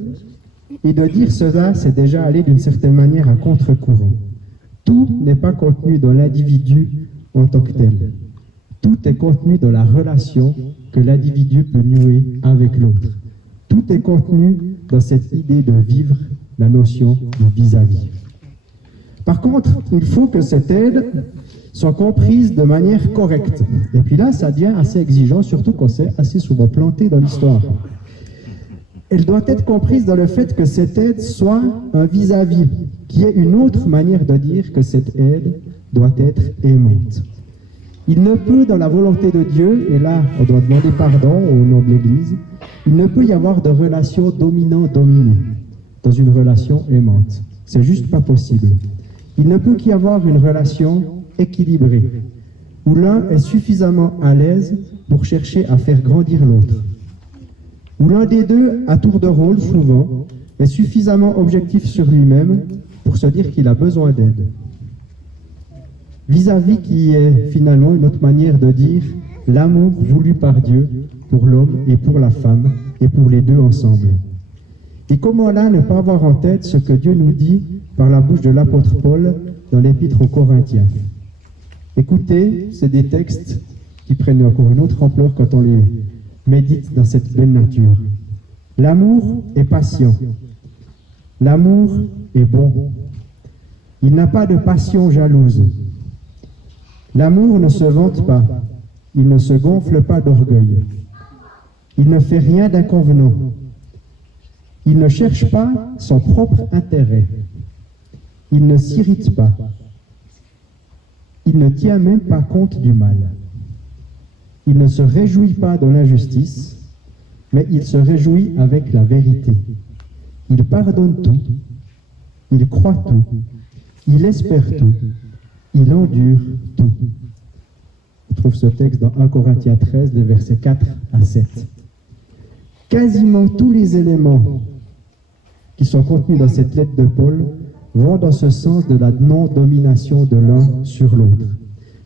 et de dire cela, c'est déjà aller d'une certaine manière à contre-courant. Tout n'est pas contenu dans l'individu en tant que tel. Tout est contenu dans la relation que l'individu peut nouer avec l'autre. Tout est contenu dans cette idée de vivre la notion de vis-à-vis. Par contre, il faut que cette aide soit comprise de manière correcte. Et puis là, ça devient assez exigeant, surtout qu'on s'est assez souvent planté dans l'histoire. Elle doit être comprise dans le fait que cette aide soit un vis-à-vis, qui est une autre manière de dire que cette aide doit être aimante. Il ne peut, dans la volonté de Dieu, et là, on doit demander pardon au nom de l'Église, il ne peut y avoir de relation dominant-dominé dans une relation aimante. C'est juste pas possible. Il ne peut qu'y avoir une relation équilibrée, où l'un est suffisamment à l'aise pour chercher à faire grandir l'autre, où l'un des deux, à tour de rôle souvent, est suffisamment objectif sur lui-même pour se dire qu'il a besoin d'aide. Vis-à-vis qui est finalement une autre manière de dire l'amour voulu par Dieu pour l'homme et pour la femme et pour les deux ensemble. Et comment là ne pas avoir en tête ce que Dieu nous dit par la bouche de l'apôtre Paul dans l'épître aux Corinthiens. Écoutez, c'est des textes qui prennent encore une autre ampleur quand on les médite dans cette belle nature. L'amour est patient. L'amour est bon. Il n'a pas de passion jalouse. L'amour ne se vante pas. Il ne se gonfle pas d'orgueil. Il ne fait rien d'inconvenant. Il ne cherche pas son propre intérêt. Il ne s'irrite pas. Il ne tient même pas compte du mal. Il ne se réjouit pas de l'injustice, mais il se réjouit avec la vérité. Il pardonne tout. Il croit tout. Il espère tout. Il endure tout. On trouve ce texte dans 1 Corinthiens 13, les versets 4 à 7. Quasiment tous les éléments qui sont contenus dans cette lettre de Paul vont dans ce sens de la non-domination de l'un sur l'autre.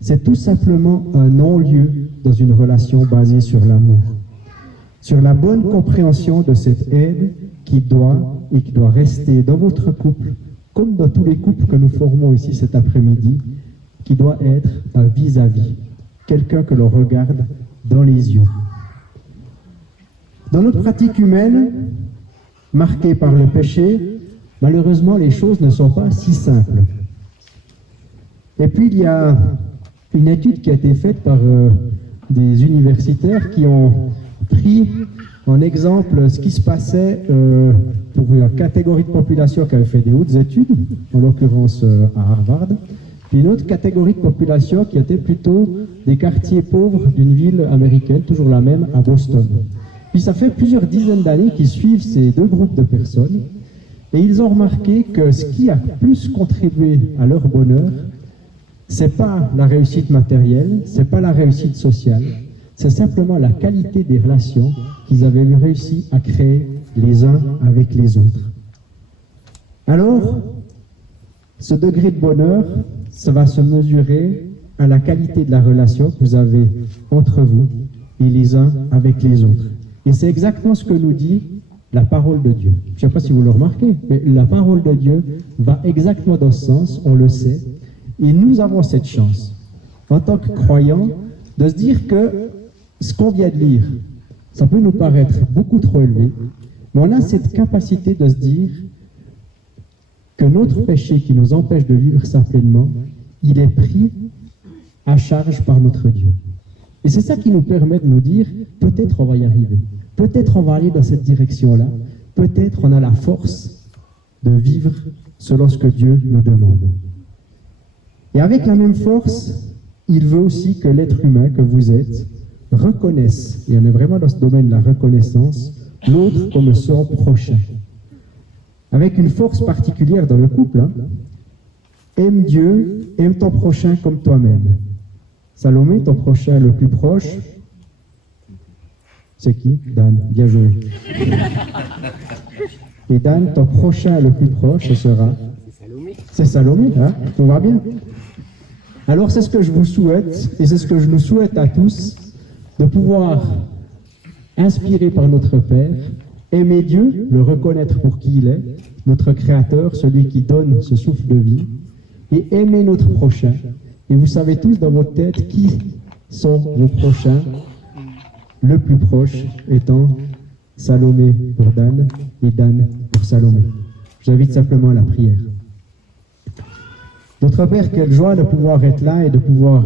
C'est tout simplement un non-lieu dans une relation basée sur l'amour, sur la bonne compréhension de cette aide qui doit rester dans votre couple, comme dans tous les couples que nous formons ici cet après-midi, qui doit être un vis-à-vis, quelqu'un que l'on regarde dans les yeux. Dans notre pratique humaine, marquée par le péché, malheureusement, les choses ne sont pas si simples. Et puis, il y a une étude qui a été faite par des universitaires qui ont pris en exemple ce qui se passait pour une catégorie de population qui avait fait des hautes études, en l'occurrence à Harvard, puis une autre catégorie de population qui était plutôt des quartiers pauvres d'une ville américaine, toujours la même, à Boston. Puis ça fait plusieurs dizaines d'années qu'ils suivent ces deux groupes de personnes, et ils ont remarqué que ce qui a plus contribué à leur bonheur, c'est pas la réussite matérielle, c'est pas la réussite sociale, c'est simplement la qualité des relations qu'ils avaient réussi à créer les uns avec les autres. Alors, ce degré de bonheur, ça va se mesurer à la qualité de la relation que vous avez entre vous et les uns avec les autres. Et c'est exactement ce que nous dit la parole de Dieu. Je ne sais pas si vous le remarquez, mais la parole de Dieu va exactement dans ce sens, on le sait. Et nous avons cette chance, en tant que croyants, de se dire que ce qu'on vient de lire, ça peut nous paraître beaucoup trop élevé, mais on a cette capacité de se dire, que notre péché qui nous empêche de vivre ça pleinement, il est pris à charge par notre Dieu. Et c'est ça qui nous permet de nous dire, peut-être on va y arriver, peut-être on va aller dans cette direction-là, peut-être on a la force de vivre selon ce que Dieu nous demande. Et avec la même force, il veut aussi que l'être humain que vous êtes reconnaisse, et on est vraiment dans ce domaine de la reconnaissance, l'autre comme son prochain. Avec une force particulière dans le couple, hein. Aime Dieu, aime ton prochain comme toi-même. Salomé, ton prochain le plus proche, c'est qui? Dan, bien joué. Et Dan, ton prochain le plus proche, ce sera? C'est Salomé, hein? On va bien. Alors c'est ce que je vous souhaite, et c'est ce que je nous souhaite à tous, de pouvoir, inspiré par notre Père, aimer Dieu, le reconnaître pour qui il est, notre Créateur, celui qui donne ce souffle de vie, et aimer notre prochain. Et vous savez tous dans votre tête qui sont vos prochains, le plus proche étant Salomé pour Dan et Dan pour Salomé. Je vous invite simplement à la prière. Notre Père, quelle joie de pouvoir être là et de pouvoir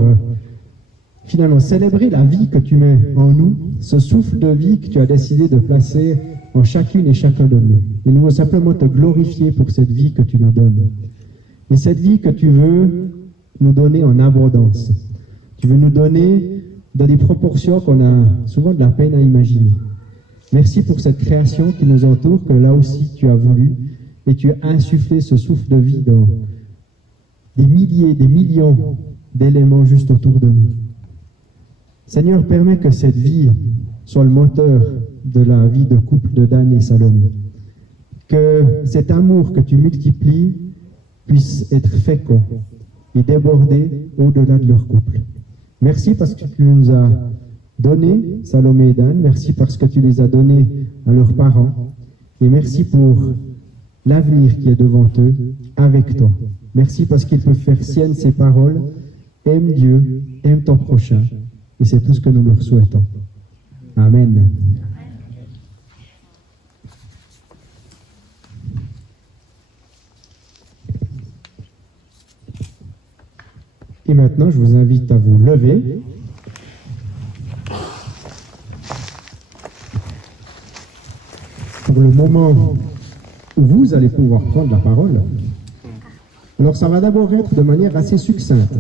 finalement célébrer la vie que tu mets en nous, ce souffle de vie que tu as décidé de placer en chacune et chacun de nous. Et nous voulons simplement te glorifier pour cette vie que tu nous donnes. Et cette vie que tu veux nous donner en abondance. Tu veux nous donner dans des proportions qu'on a souvent de la peine à imaginer. Merci pour cette création qui nous entoure, que là aussi tu as voulu, et tu as insufflé ce souffle de vie dans des milliers, des millions d'éléments juste autour de nous. Seigneur, permets que cette vie soit le moteur de la vie de couple de Dan et Salomé. Que cet amour que tu multiplies puisse être fécond et déborder au-delà de leur couple. Merci parce que tu nous as donné Salomé et Dan. Merci parce que tu les as donnés à leurs parents. Et merci pour l'avenir qui est devant eux avec toi. Merci parce qu'ils peuvent faire sienne ces paroles. Aime Dieu, aime ton prochain. Et c'est tout ce que nous leur souhaitons. Amen. Et maintenant, je vous invite à vous lever. Pour le moment où vous allez pouvoir prendre la parole. Alors, ça va d'abord être de manière assez succincte.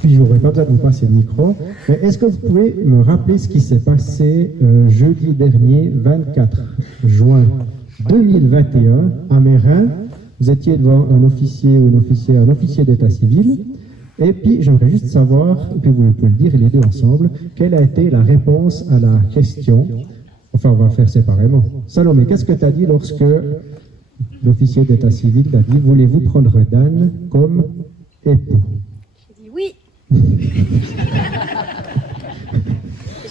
Puis, je n'aurai pas besoin de vous passer le micro. Mais est-ce que vous pouvez me rappeler ce qui s'est passé jeudi dernier, 24 juin 2021, à Mérin? Vous étiez devant un officier ou un officier d'état civil. Et puis, j'aimerais juste savoir, et puis vous pouvez le dire les deux ensemble, quelle a été la réponse à la question. Enfin, on va faire séparément. Salomé, qu'est-ce que tu as dit lorsque l'officier d'état civil t'a dit, voulez-vous prendre Dan comme époux? J'ai dit oui.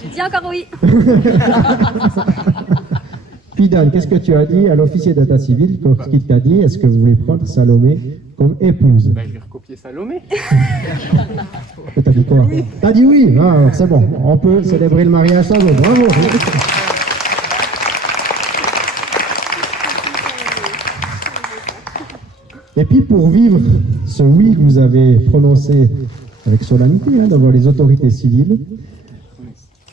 J'ai dit encore oui. Puis Dan, qu'est-ce que tu as dit à l'officier d'état civil lorsqu'il t'a dit, est-ce que vous voulez prendre Salomé comme épouse? Ben, je vais recopier Salomé. T'as dit quoi? Oui. T'as dit oui. Ah, c'est bon, on peut célébrer le mariage sans eux. Bravo. Et puis pour vivre ce oui que vous avez prononcé avec solennité devant les autorités civiles,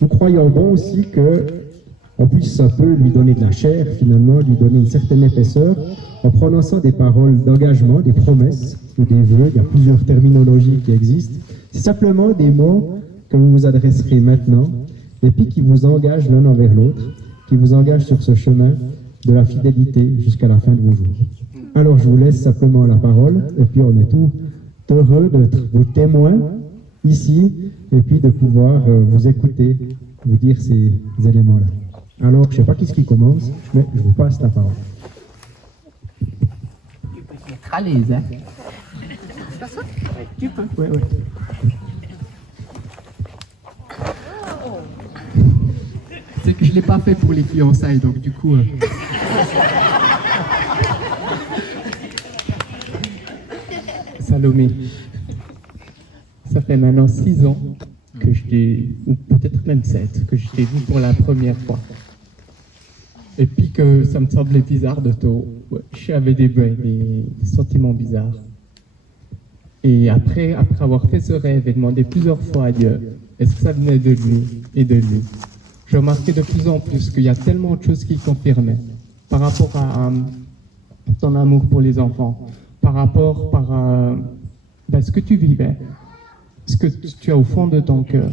nous croyons bon aussi que on puisse un peu lui donner de la chair, finalement, lui donner une certaine épaisseur, en prononçant des paroles d'engagement, des promesses ou des vœux. Il y a plusieurs terminologies qui existent. C'est simplement des mots que vous vous adresserez maintenant, et puis qui vous engagent l'un envers l'autre, qui vous engagent sur ce chemin de la fidélité jusqu'à la fin de vos jours. Alors je vous laisse simplement la parole, et puis on est tout heureux d'être vos témoins ici, et puis de pouvoir vous écouter, vous dire ces éléments-là. Alors, je ne sais pas qui commence, mais je vous passe la parole. Tu peux te mettre à l'aise, hein? Tu peux. Oui, oui. C'est que je ne l'ai pas fait pour les fiançailles, donc du coup... Salomé, ça fait maintenant 6 ans que je t'ai, ou peut-être même 7, que je t'ai vu pour la première fois. Et puis que ça me semblait bizarre de tout. Ouais, j'avais des sentiments bizarres. Et après avoir fait ce rêve et demandé plusieurs fois à Dieu, est-ce que ça venait de lui et de lui, je remarquais de plus en plus qu'il y a tellement de choses qui confirmaient par rapport à ton amour pour les enfants, par rapport à ce que tu vivais, ce que tu as au fond de ton cœur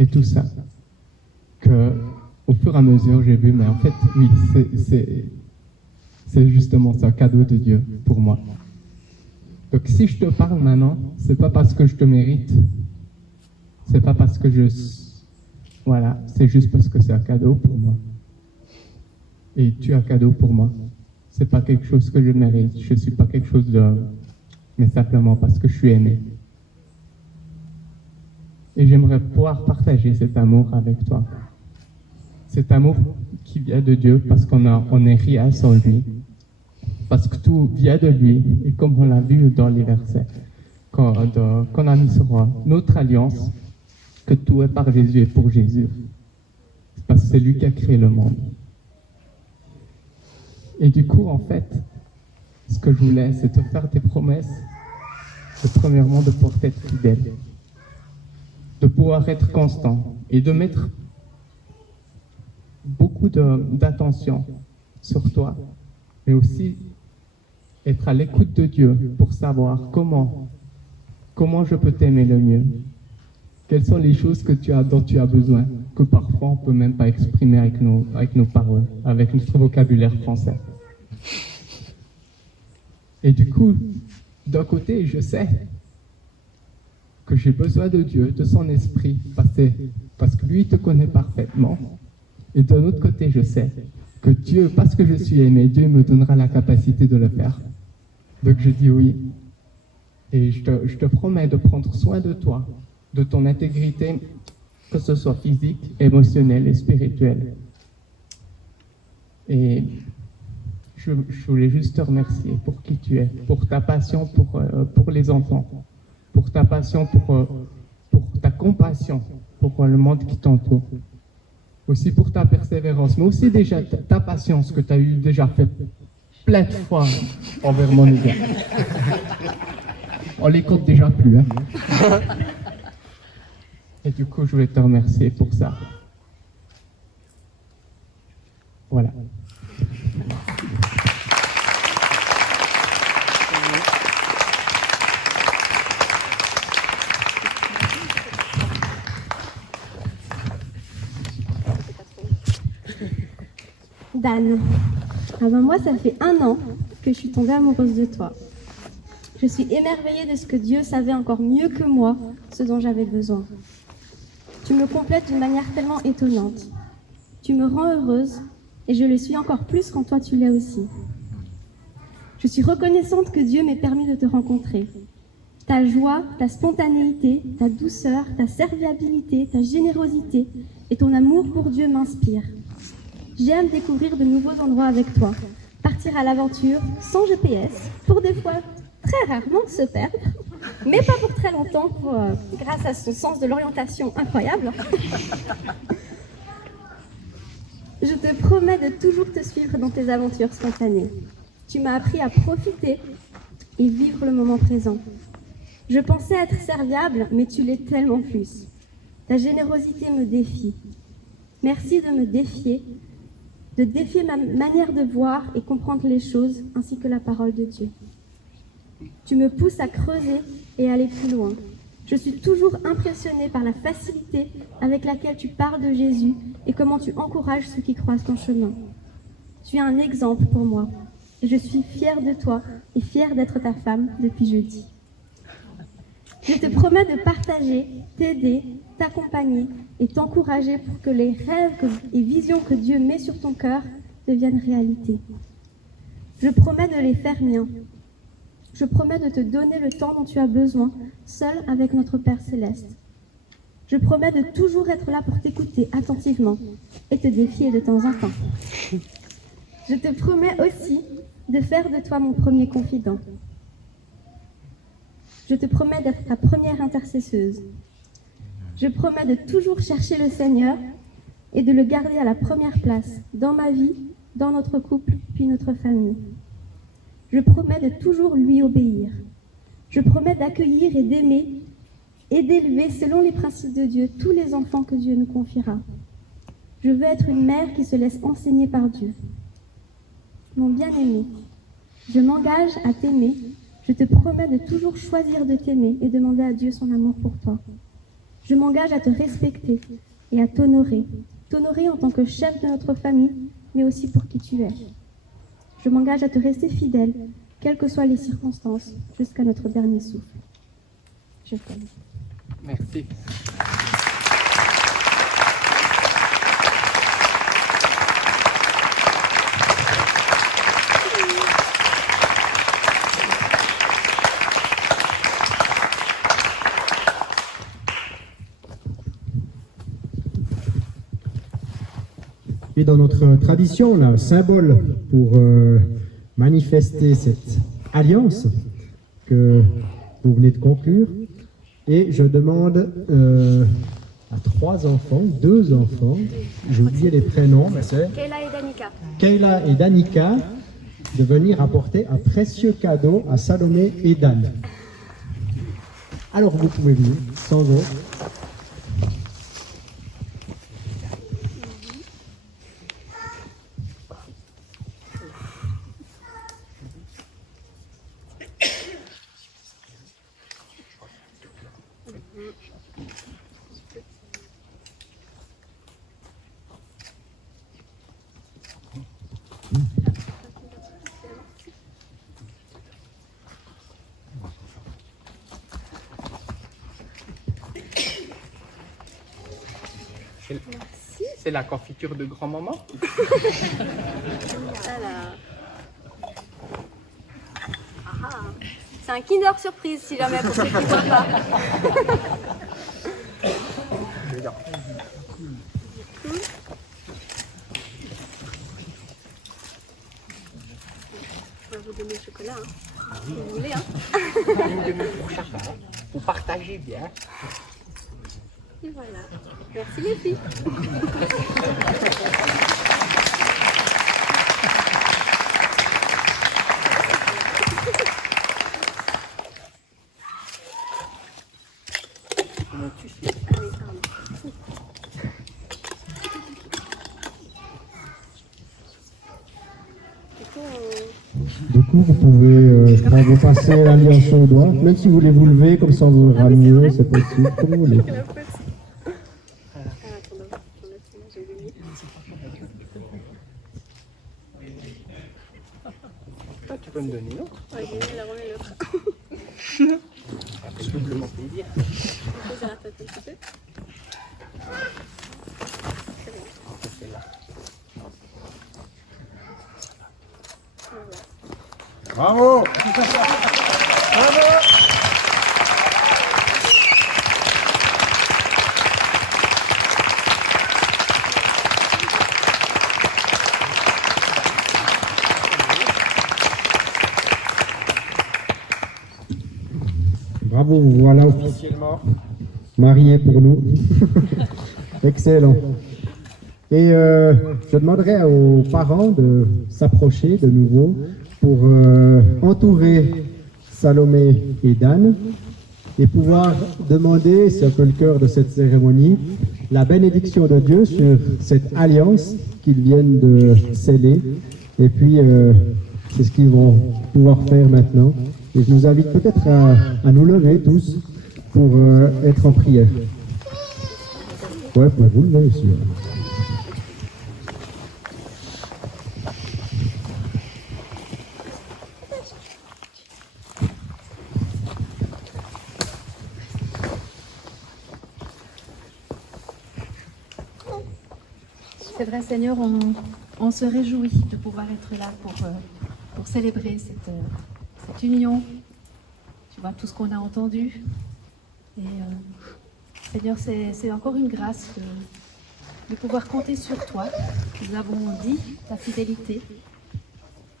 et tout ça, que au fur et à mesure j'ai vu, mais en fait oui, c'est justement ça, cadeau de Dieu pour moi. Donc si je te parle maintenant, c'est pas parce que je te mérite, c'est pas parce que voilà, c'est juste parce que c'est un cadeau pour moi. Et tu es un cadeau pour moi. C'est pas quelque chose que je mérite, je suis pas quelque chose de... mais simplement parce que je suis aimé. Et j'aimerais pouvoir partager cet amour avec toi. Cet amour qui vient de Dieu parce qu'on n'est rien sans lui. Parce que tout vient de lui. Et comme on l'a vu dans les versets qu'on a mis sur notre alliance, que tout est par Jésus et pour Jésus. Parce que c'est lui qui a créé le monde. Et du coup, en fait, ce que je voulais, c'est te faire des promesses. Premièrement, de pouvoir être fidèle. De pouvoir être constant. Et de mettre beaucoup d'attention sur toi. Mais aussi être à l'écoute de Dieu pour savoir comment je peux t'aimer le mieux. Quelles sont les choses dont tu as besoin, que parfois on ne peut même pas exprimer avec nos paroles, avec notre vocabulaire français. Et du coup, d'un côté, je sais que j'ai besoin de Dieu, de son esprit, parce que lui, il te connaît parfaitement. Et d'un autre côté, je sais que Dieu, parce que je suis aimé, Dieu me donnera la capacité de le faire. Donc je dis oui. Et je te promets de prendre soin de toi, de ton intégrité, que ce soit physique, émotionnelle et spirituelle. Et je voulais juste te remercier pour qui tu es, pour ta passion pour les enfants, pour ta passion pour ta compassion pour le monde qui t'entoure, aussi pour ta persévérance, mais aussi déjà ta patience que tu as déjà fait plein de fois envers mon égard. On les compte déjà plus, hein. Et du coup, je voulais te remercier pour ça. Voilà. Dan, moi ça fait 1 an que je suis tombée amoureuse de toi. Je suis émerveillée de ce que Dieu savait encore mieux que moi, ce dont j'avais besoin. Tu me complètes d'une manière tellement étonnante. Tu me rends heureuse et je le suis encore plus quand toi tu l'es aussi. Je suis reconnaissante que Dieu m'ait permis de te rencontrer. Ta joie, ta spontanéité, ta douceur, ta serviabilité, ta générosité et ton amour pour Dieu m'inspirent. J'aime découvrir de nouveaux endroits avec toi, partir à l'aventure sans GPS, pour des fois très rarement se perdre, mais pas pour très longtemps, grâce à son sens de l'orientation incroyable. Je te promets de toujours te suivre dans tes aventures spontanées. Tu m'as appris à profiter et vivre le moment présent. Je pensais être serviable, mais tu l'es tellement plus. Ta générosité me défie. Merci de me défier, de défier ma manière de voir et comprendre les choses, ainsi que la parole de Dieu. Tu me pousses à creuser et aller plus loin. Je suis toujours impressionnée par la facilité avec laquelle tu parles de Jésus et comment tu encourages ceux qui croisent ton chemin. Tu es un exemple pour moi et je suis fière de toi et fière d'être ta femme depuis jeudi. Je te promets de partager, t'aider, t'accompagner et t'encourager pour que les rêves et visions que Dieu met sur ton cœur deviennent réalité. Je promets de les faire miens. Je promets de te donner le temps dont tu as besoin, seul avec notre Père Céleste. Je promets de toujours être là pour t'écouter attentivement et te défier de temps en temps. Je te promets aussi de faire de toi mon premier confident. Je te promets d'être ta première intercesseuse. Je promets de toujours chercher le Seigneur et de le garder à la première place dans ma vie dans notre couple, puis notre famille. Je promets de toujours lui obéir. Je promets d'accueillir et d'aimer et d'élever selon les principes de Dieu tous les enfants que Dieu nous confiera. Je veux être une mère qui se laisse enseigner par Dieu. Mon bien-aimé, je m'engage à t'aimer. Je te promets de toujours choisir de t'aimer et demander à Dieu son amour pour toi. Je m'engage à te respecter et à t'honorer. T'honorer en tant que chef de notre famille, mais aussi pour qui tu es. Je m'engage à te rester fidèle, quelles que soient les circonstances, jusqu'à notre dernier souffle. Je t'aime. Merci. Et dans notre tradition, on a un symbole pour manifester cette alliance que vous venez de conclure. Et je demande à 3 enfants, 2 enfants, j'ai oublié les prénoms, mais c'est Kayla et Danica. Kayla et Danica, de venir apporter un précieux cadeau à Salomé et Dan. Alors vous pouvez venir, sans autre. C'est la confiture de grand-maman. C'est un Kinder Surprise, si jamais, pour ceux qui ne voient pas. Je vais vous donner le chocolat, hein. Si vous voulez, hein. Une demi pour chacun. Vous partagez bien. Et voilà. Merci les filles. Du coup, vous pouvez, vous passer l'alliance au doigt, même si vous voulez vous lever, comme ça vous verra mieux, c'est possible, comme vous voulez. Ah, tu peux me donner l'autre? Ouais, je vais la remettre l'autre. Doublement plaisir. Poser la tête un petit peu. C'est là. Bravo! Bravo! Bravo, vous voilà officiellement mariés pour nous. Excellent. Et je demanderai aux parents de s'approcher de nouveau pour entourer Salomé et Dan et pouvoir demander, c'est un peu le cœur de cette cérémonie, la bénédiction de Dieu sur cette alliance qu'ils viennent de sceller. Et puis, c'est ce qu'ils vont pouvoir faire maintenant. Et je nous invite peut-être à nous lever tous pour être en prière. Ouais, vous pouvez vous lever aussi. C'est vrai, Seigneur, on se réjouit de pouvoir être là pour célébrer cette union. Tu vois, tout ce qu'on a entendu. Et Seigneur, c'est encore une grâce de pouvoir compter sur toi. Nous avons dit ta fidélité.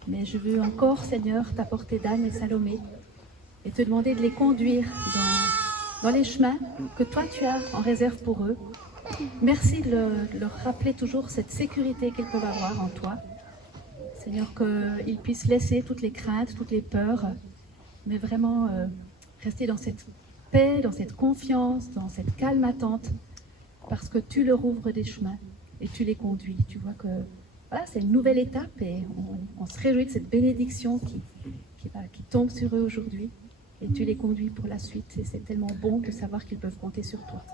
Mais je veux encore, Seigneur, t'apporter Dan et Salomé et te demander de les conduire dans les chemins que toi tu as en réserve pour eux. Merci de leur rappeler toujours cette sécurité qu'ils peuvent avoir en toi Seigneur, qu'il puisse laisser toutes les craintes, toutes les peurs, mais vraiment rester dans cette paix, dans cette confiance, dans cette calme attente, parce que tu leur ouvres des chemins et tu les conduis. Tu vois que voilà, c'est une nouvelle étape et on se réjouit de cette bénédiction qui tombe sur eux aujourd'hui et tu les conduis pour la suite. Et c'est tellement bon de savoir qu'ils peuvent compter sur toi.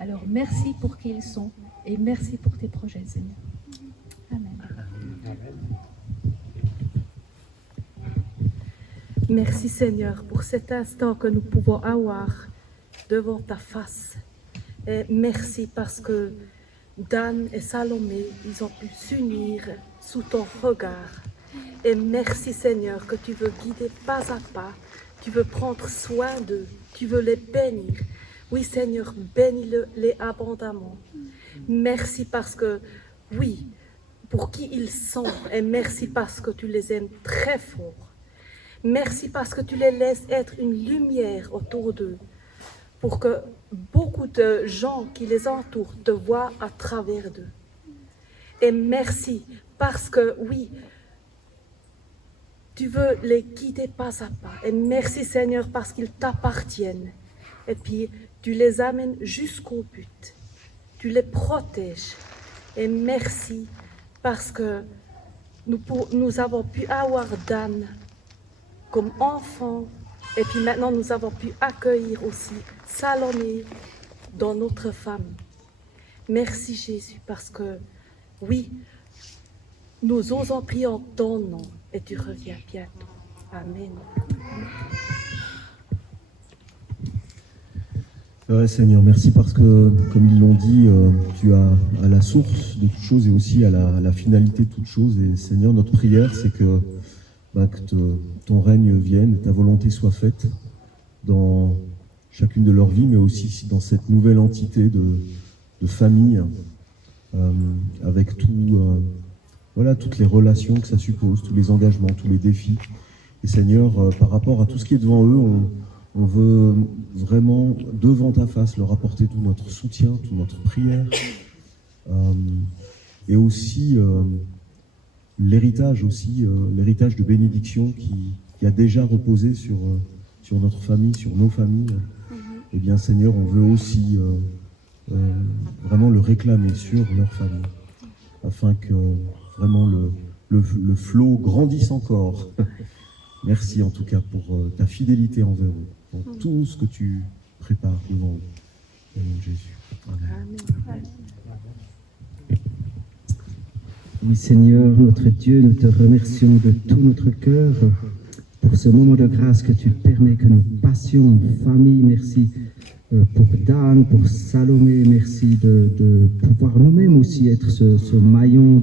Alors merci pour qui ils sont et merci pour tes projets, Seigneur. Amen. Merci Seigneur pour cet instant que nous pouvons avoir devant ta face. Et merci parce que Dan et Salomé, ils ont pu s'unir sous ton regard. Et merci Seigneur que tu veux guider pas à pas, tu veux prendre soin d'eux, tu veux les bénir. Oui Seigneur, bénis-les abondamment. Merci parce que, oui, pour qui ils sont, et merci parce que tu les aimes très fort. Merci parce que tu les laisses être une lumière autour d'eux, pour que beaucoup de gens qui les entourent te voient à travers d'eux. Et merci parce que, oui, tu veux les guider pas à pas. Et merci Seigneur parce qu'ils t'appartiennent. Et puis tu les amènes jusqu'au but. Tu les protèges. Et merci parce que nous avons pu avoir Dan comme enfant. Et puis maintenant nous avons pu accueillir aussi Salomé dans notre famille. Merci Jésus parce que oui, nous osons prier en ton nom et tu reviens bientôt. Amen. Ouais, Seigneur, merci parce que, comme ils l'ont dit, tu as à la source de toutes choses et aussi à la finalité de toutes choses. Et Seigneur, notre prière, c'est que ton règne vienne, ta volonté soit faite dans chacune de leurs vies, mais aussi dans cette nouvelle entité de famille, avec toutes les relations que ça suppose, tous les engagements, tous les défis. Et Seigneur, par rapport à tout ce qui est devant eux, on veut vraiment, devant ta face, leur apporter tout notre soutien, toute notre prière, et aussi l'héritage de bénédiction qui a déjà reposé sur notre famille, sur nos familles. Eh bien Seigneur, on veut aussi vraiment le réclamer sur leur famille, afin que vraiment le flot grandisse encore. Merci en tout cas pour ta fidélité envers eux, pour tout ce que tu prépares devant eux. Au nom de Jésus. Amen. Oui Seigneur, notre Dieu, nous te remercions de tout notre cœur pour ce moment de grâce que tu permets que nous passions, famille. Merci pour Dan, pour Salomé, merci de pouvoir nous-mêmes aussi être ce maillon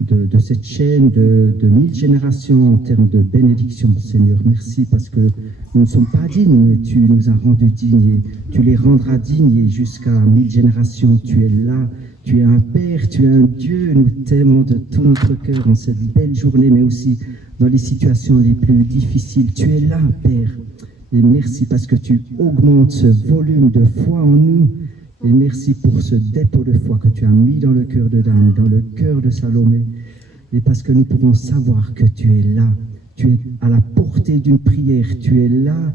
de cette chaîne de 1000 générations en termes de bénédiction, Seigneur. Merci parce que nous ne sommes pas dignes, mais tu nous as rendus dignes et tu les rendras dignes et jusqu'à 1000 générations. Tu es là, tu es un Père, tu es un Dieu. Nous t'aimons de tout notre cœur en cette belle journée, mais aussi dans les situations les plus difficiles. Tu es là, Père. Et merci parce que tu augmentes ce volume de foi en nous. Et merci pour ce dépôt de foi que tu as mis dans le cœur de Dan, dans le cœur de Salomé. Et parce que nous pouvons savoir que tu es là. Tu es à la portée d'une prière. Tu es là.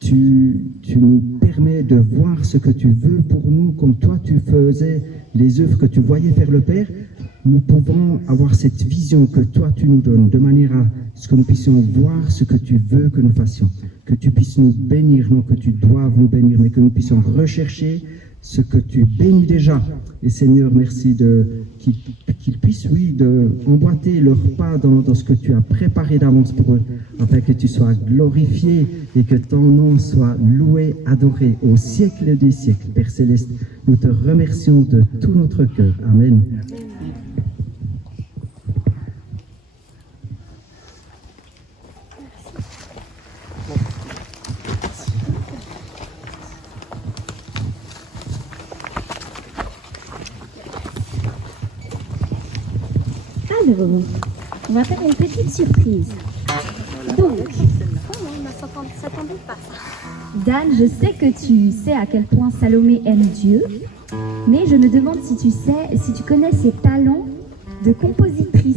Tu nous permets de voir ce que tu veux pour nous, comme toi tu faisais les œuvres que tu voyais faire le Père. Nous pouvons avoir cette vision que toi tu nous donnes, de manière à ce que nous puissions voir ce que tu veux que nous fassions, que tu puisses nous bénir, non que tu doives nous bénir, mais que nous puissions rechercher ce que tu bénis déjà. Et Seigneur, merci qu'ils puissent, oui, emboîter leurs pas dans ce que tu as préparé d'avance pour eux, afin que tu sois glorifié et que ton nom soit loué, adoré au siècle des siècles. Père Céleste, nous te remercions de tout notre cœur. Amen. Alors, on va faire une petite surprise. Donc, On ne s'attendait pas à ça. Dan, je sais que tu sais à quel point Salomé aime Dieu, mais je me demande si tu connais ses talents de compositrice.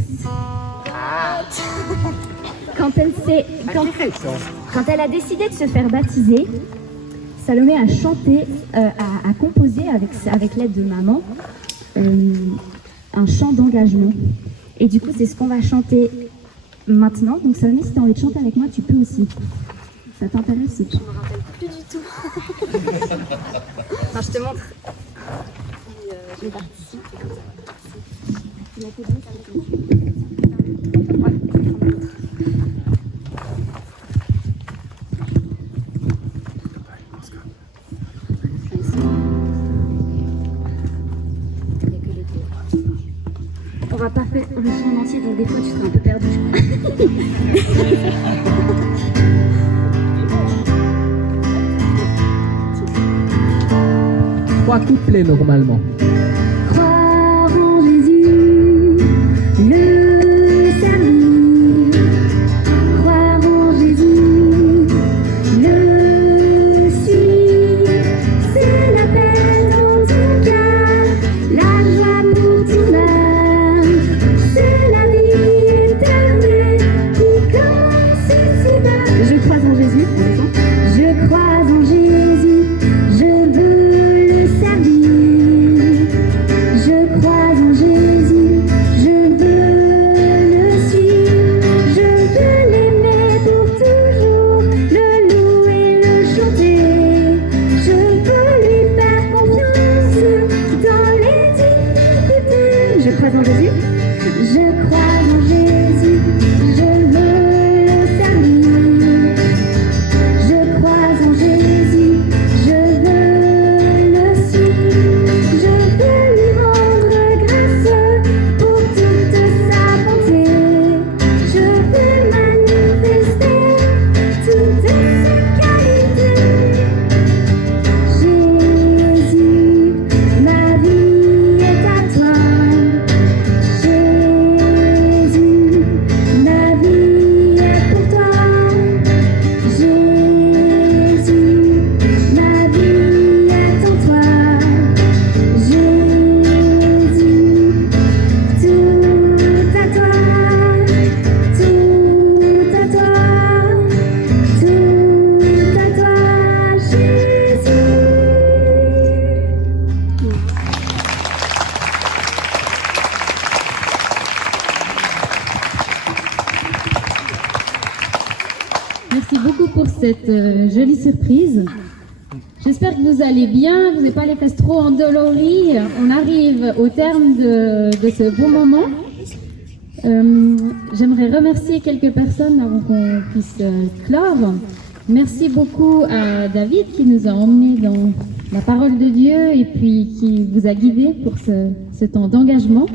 auditrice. Quand elle a décidé de se faire baptiser, Salomé a chanté, a composé avec l'aide de maman un chant d'engagement. Et du coup, c'est ce qu'on va chanter maintenant. Donc Salomé, si tu as envie de chanter avec moi, tu peux aussi. Ça t'intéresse? Je me rappelle plus du tout. Enfin, je te montre. Je participe. On va pas faire le son en entier, donc des fois tu seras un peu perdu, je crois. 3 couplets normalement. Croire en Jésus, le servir. Croire en Jésus, le suivre. C'est la paix dans ton cœur, la joie pour ton âme. C'est la vie éternelle qui commence ici-bas. Je crois en Jésus, je crois en Jésus, je veux le servir. Je crois en Jésus, je veux le suivre. Je veux l'aimer pour toujours, le louer, le chanter. Je veux lui faire confiance dans les difficultés. Je crois en Jésus, je crois en Jésus, je veux le servir. Je crois en Jésus, je veux le suivre. Je veux lui rendre grâce pour toute sa bonté. Je veux manifester toutes ses qualités. Jésus, ma vie est à toi. Jésus, ma vie est pour toi. Jésus, ma vie est en toi. Jésus, tout à toi, tout à toi, tout à toi, Jésus. Merci beaucoup pour cette jolie surprise. J'espère que vous allez bien, vous n'êtes pas les fesses trop endoloris. On arrive au terme de ce beau moment. J'aimerais remercier quelques personnes avant qu'on puisse clore. Merci beaucoup à David qui nous a emmenés dans la parole de Dieu et puis qui vous a guidés pour ce temps d'engagement.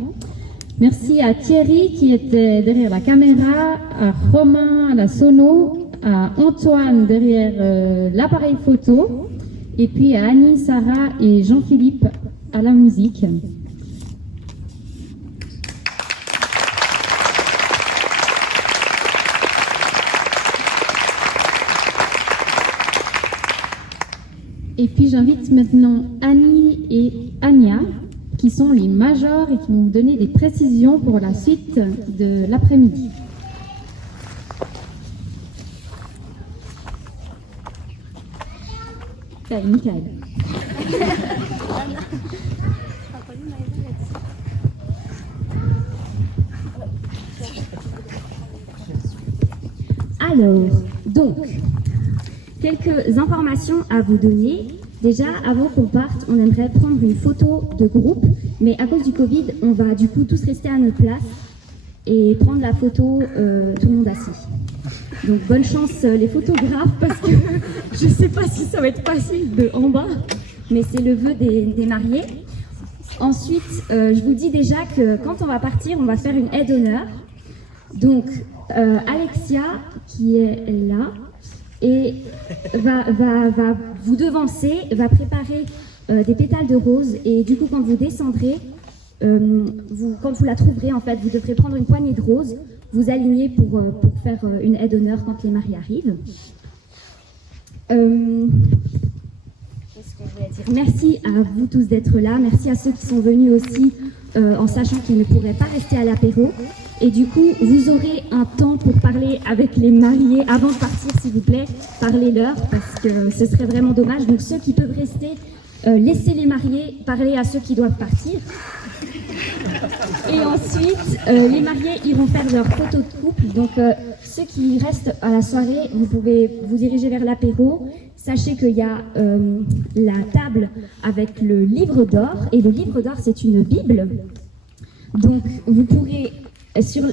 Merci à Thierry qui était derrière la caméra, à Romain à la sono, à Antoine derrière l'appareil photo, et puis à Annie, Sarah et Jean-Philippe à la musique. Et puis j'invite maintenant Annie et Anya, qui sont les majors et qui vont vous donner des précisions pour la suite de l'après-midi. Allez, Michael. Alors, donc, quelques informations à vous donner. Déjà, avant qu'on parte, on aimerait prendre une photo de groupe, mais à cause du Covid, on va du coup tous rester à notre place et prendre la photo tout le monde assis. Donc bonne chance les photographes, parce que je ne sais pas si ça va être facile de en bas, mais c'est le vœu des mariés. Ensuite, je vous dis déjà que quand on va partir, on va faire une aide d'honneur. Donc Alexia, qui est là, et va vous devancer, va préparer des pétales de rose, et du coup quand vous descendrez, quand vous la trouverez, en fait, vous devrez prendre une poignée de roses, vous aligner pour faire une aide d'honneur quand les mariés arrivent. Qu'est-ce que je voulais dire ? Merci à vous tous d'être là, merci à ceux qui sont venus aussi en sachant qu'ils ne pourraient pas rester à l'apéro. Et du coup, vous aurez un temps pour parler avec les mariés avant de partir, s'il vous plaît. Parlez-leur parce que ce serait vraiment dommage. Donc ceux qui peuvent rester, laissez les mariés parler à ceux qui doivent partir. Et ensuite, les mariés iront faire leur photo de couple. Donc ceux qui restent à la soirée, vous pouvez vous diriger vers l'apéro. Sachez qu'il y a la table avec le livre d'or. Et le livre d'or, c'est une Bible. Donc vous pourrez...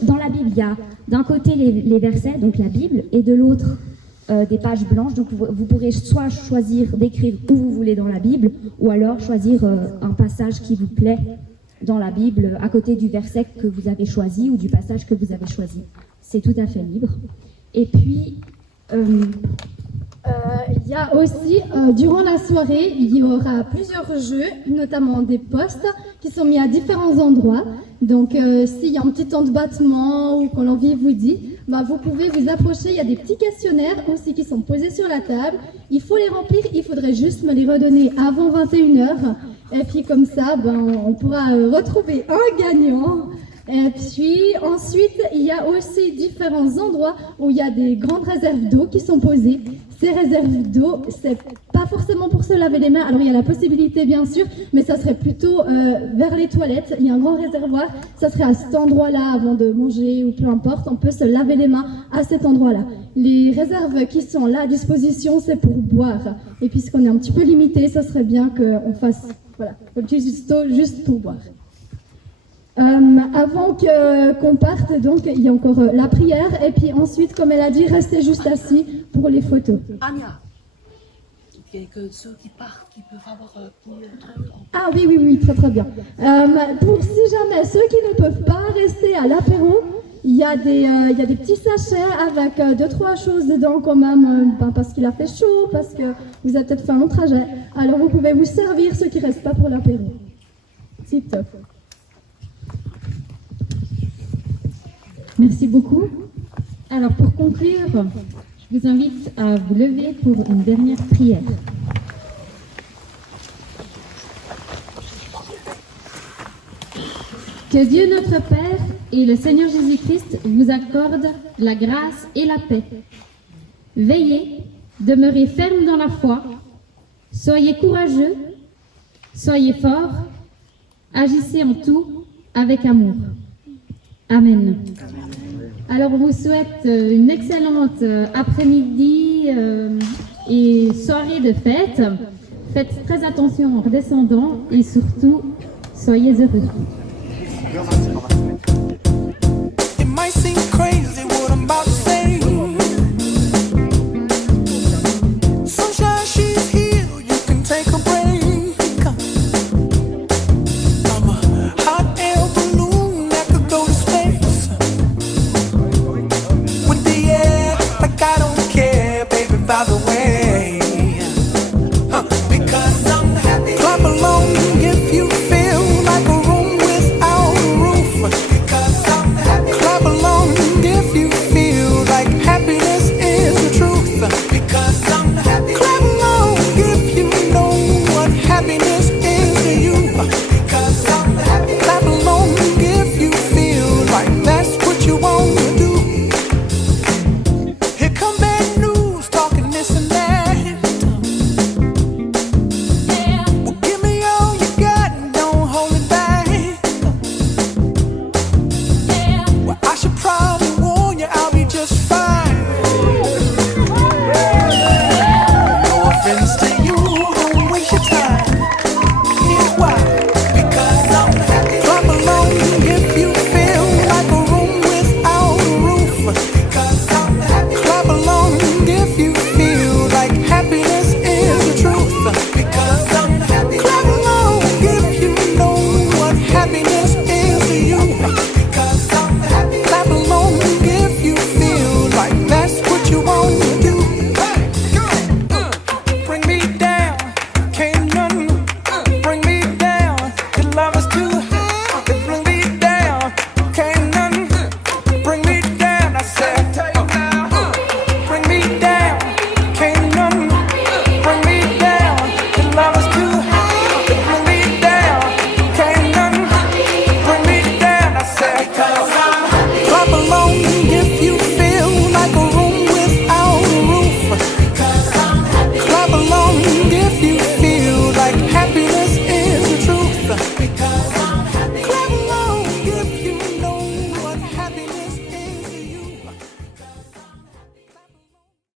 dans la Bible, il y a d'un côté les versets, donc la Bible, et de l'autre des pages blanches. Donc vous pourrez soit choisir d'écrire où vous voulez dans la Bible, ou alors choisir un passage qui vous plaît dans la Bible, à côté du verset que vous avez choisi ou du passage que vous avez choisi. C'est tout à fait libre. Et puis... il y a aussi, durant la soirée, il y aura plusieurs jeux, notamment des postes qui sont mis à différents endroits. Donc, s'il y a un petit temps de battement ou quand l'envie vous dit, vous pouvez vous approcher. Il y a des petits questionnaires aussi qui sont posés sur la table. Il faut les remplir, il faudrait juste me les redonner avant 21h. Et puis comme ça, on pourra retrouver un gagnant. Et puis ensuite, il y a aussi différents endroits où il y a des grandes réserves d'eau qui sont posées. Ces réserves d'eau, c'est pas forcément pour se laver les mains. Alors il y a la possibilité bien sûr, mais ça serait plutôt vers les toilettes. Il y a un grand réservoir, ça serait à cet endroit-là avant de manger ou peu importe. On peut se laver les mains à cet endroit-là. Les réserves qui sont là à disposition, c'est pour boire. Et puisqu'on est un petit peu limité, ça serait bien qu'on fasse, voilà, juste pour boire. Avant qu'on parte, donc, il y a encore la prière. Et puis ensuite, comme elle a dit, restez juste assis pour les photos. Anya, que ceux qui partent, qui peuvent avoir Ah oui, très bien. Pour si jamais ceux qui ne peuvent pas rester à l'apéro, il y a des petits sachets avec 2-3 choses dedans quand même, parce qu'il a fait chaud, parce que vous avez peut-être fait un long trajet. Alors vous pouvez vous servir ceux qui ne restent pas pour l'apéro. Tip top. Merci beaucoup. Alors pour conclure, je vous invite à vous lever pour une dernière prière. Que Dieu notre Père et le Seigneur Jésus-Christ vous accordent la grâce et la paix. Veillez, demeurez fermes dans la foi, soyez courageux, soyez forts, agissez en tout avec amour. Amen. Alors on vous souhaite une excellente après-midi et soirée de fête. Faites très attention en redescendant et surtout, soyez heureux.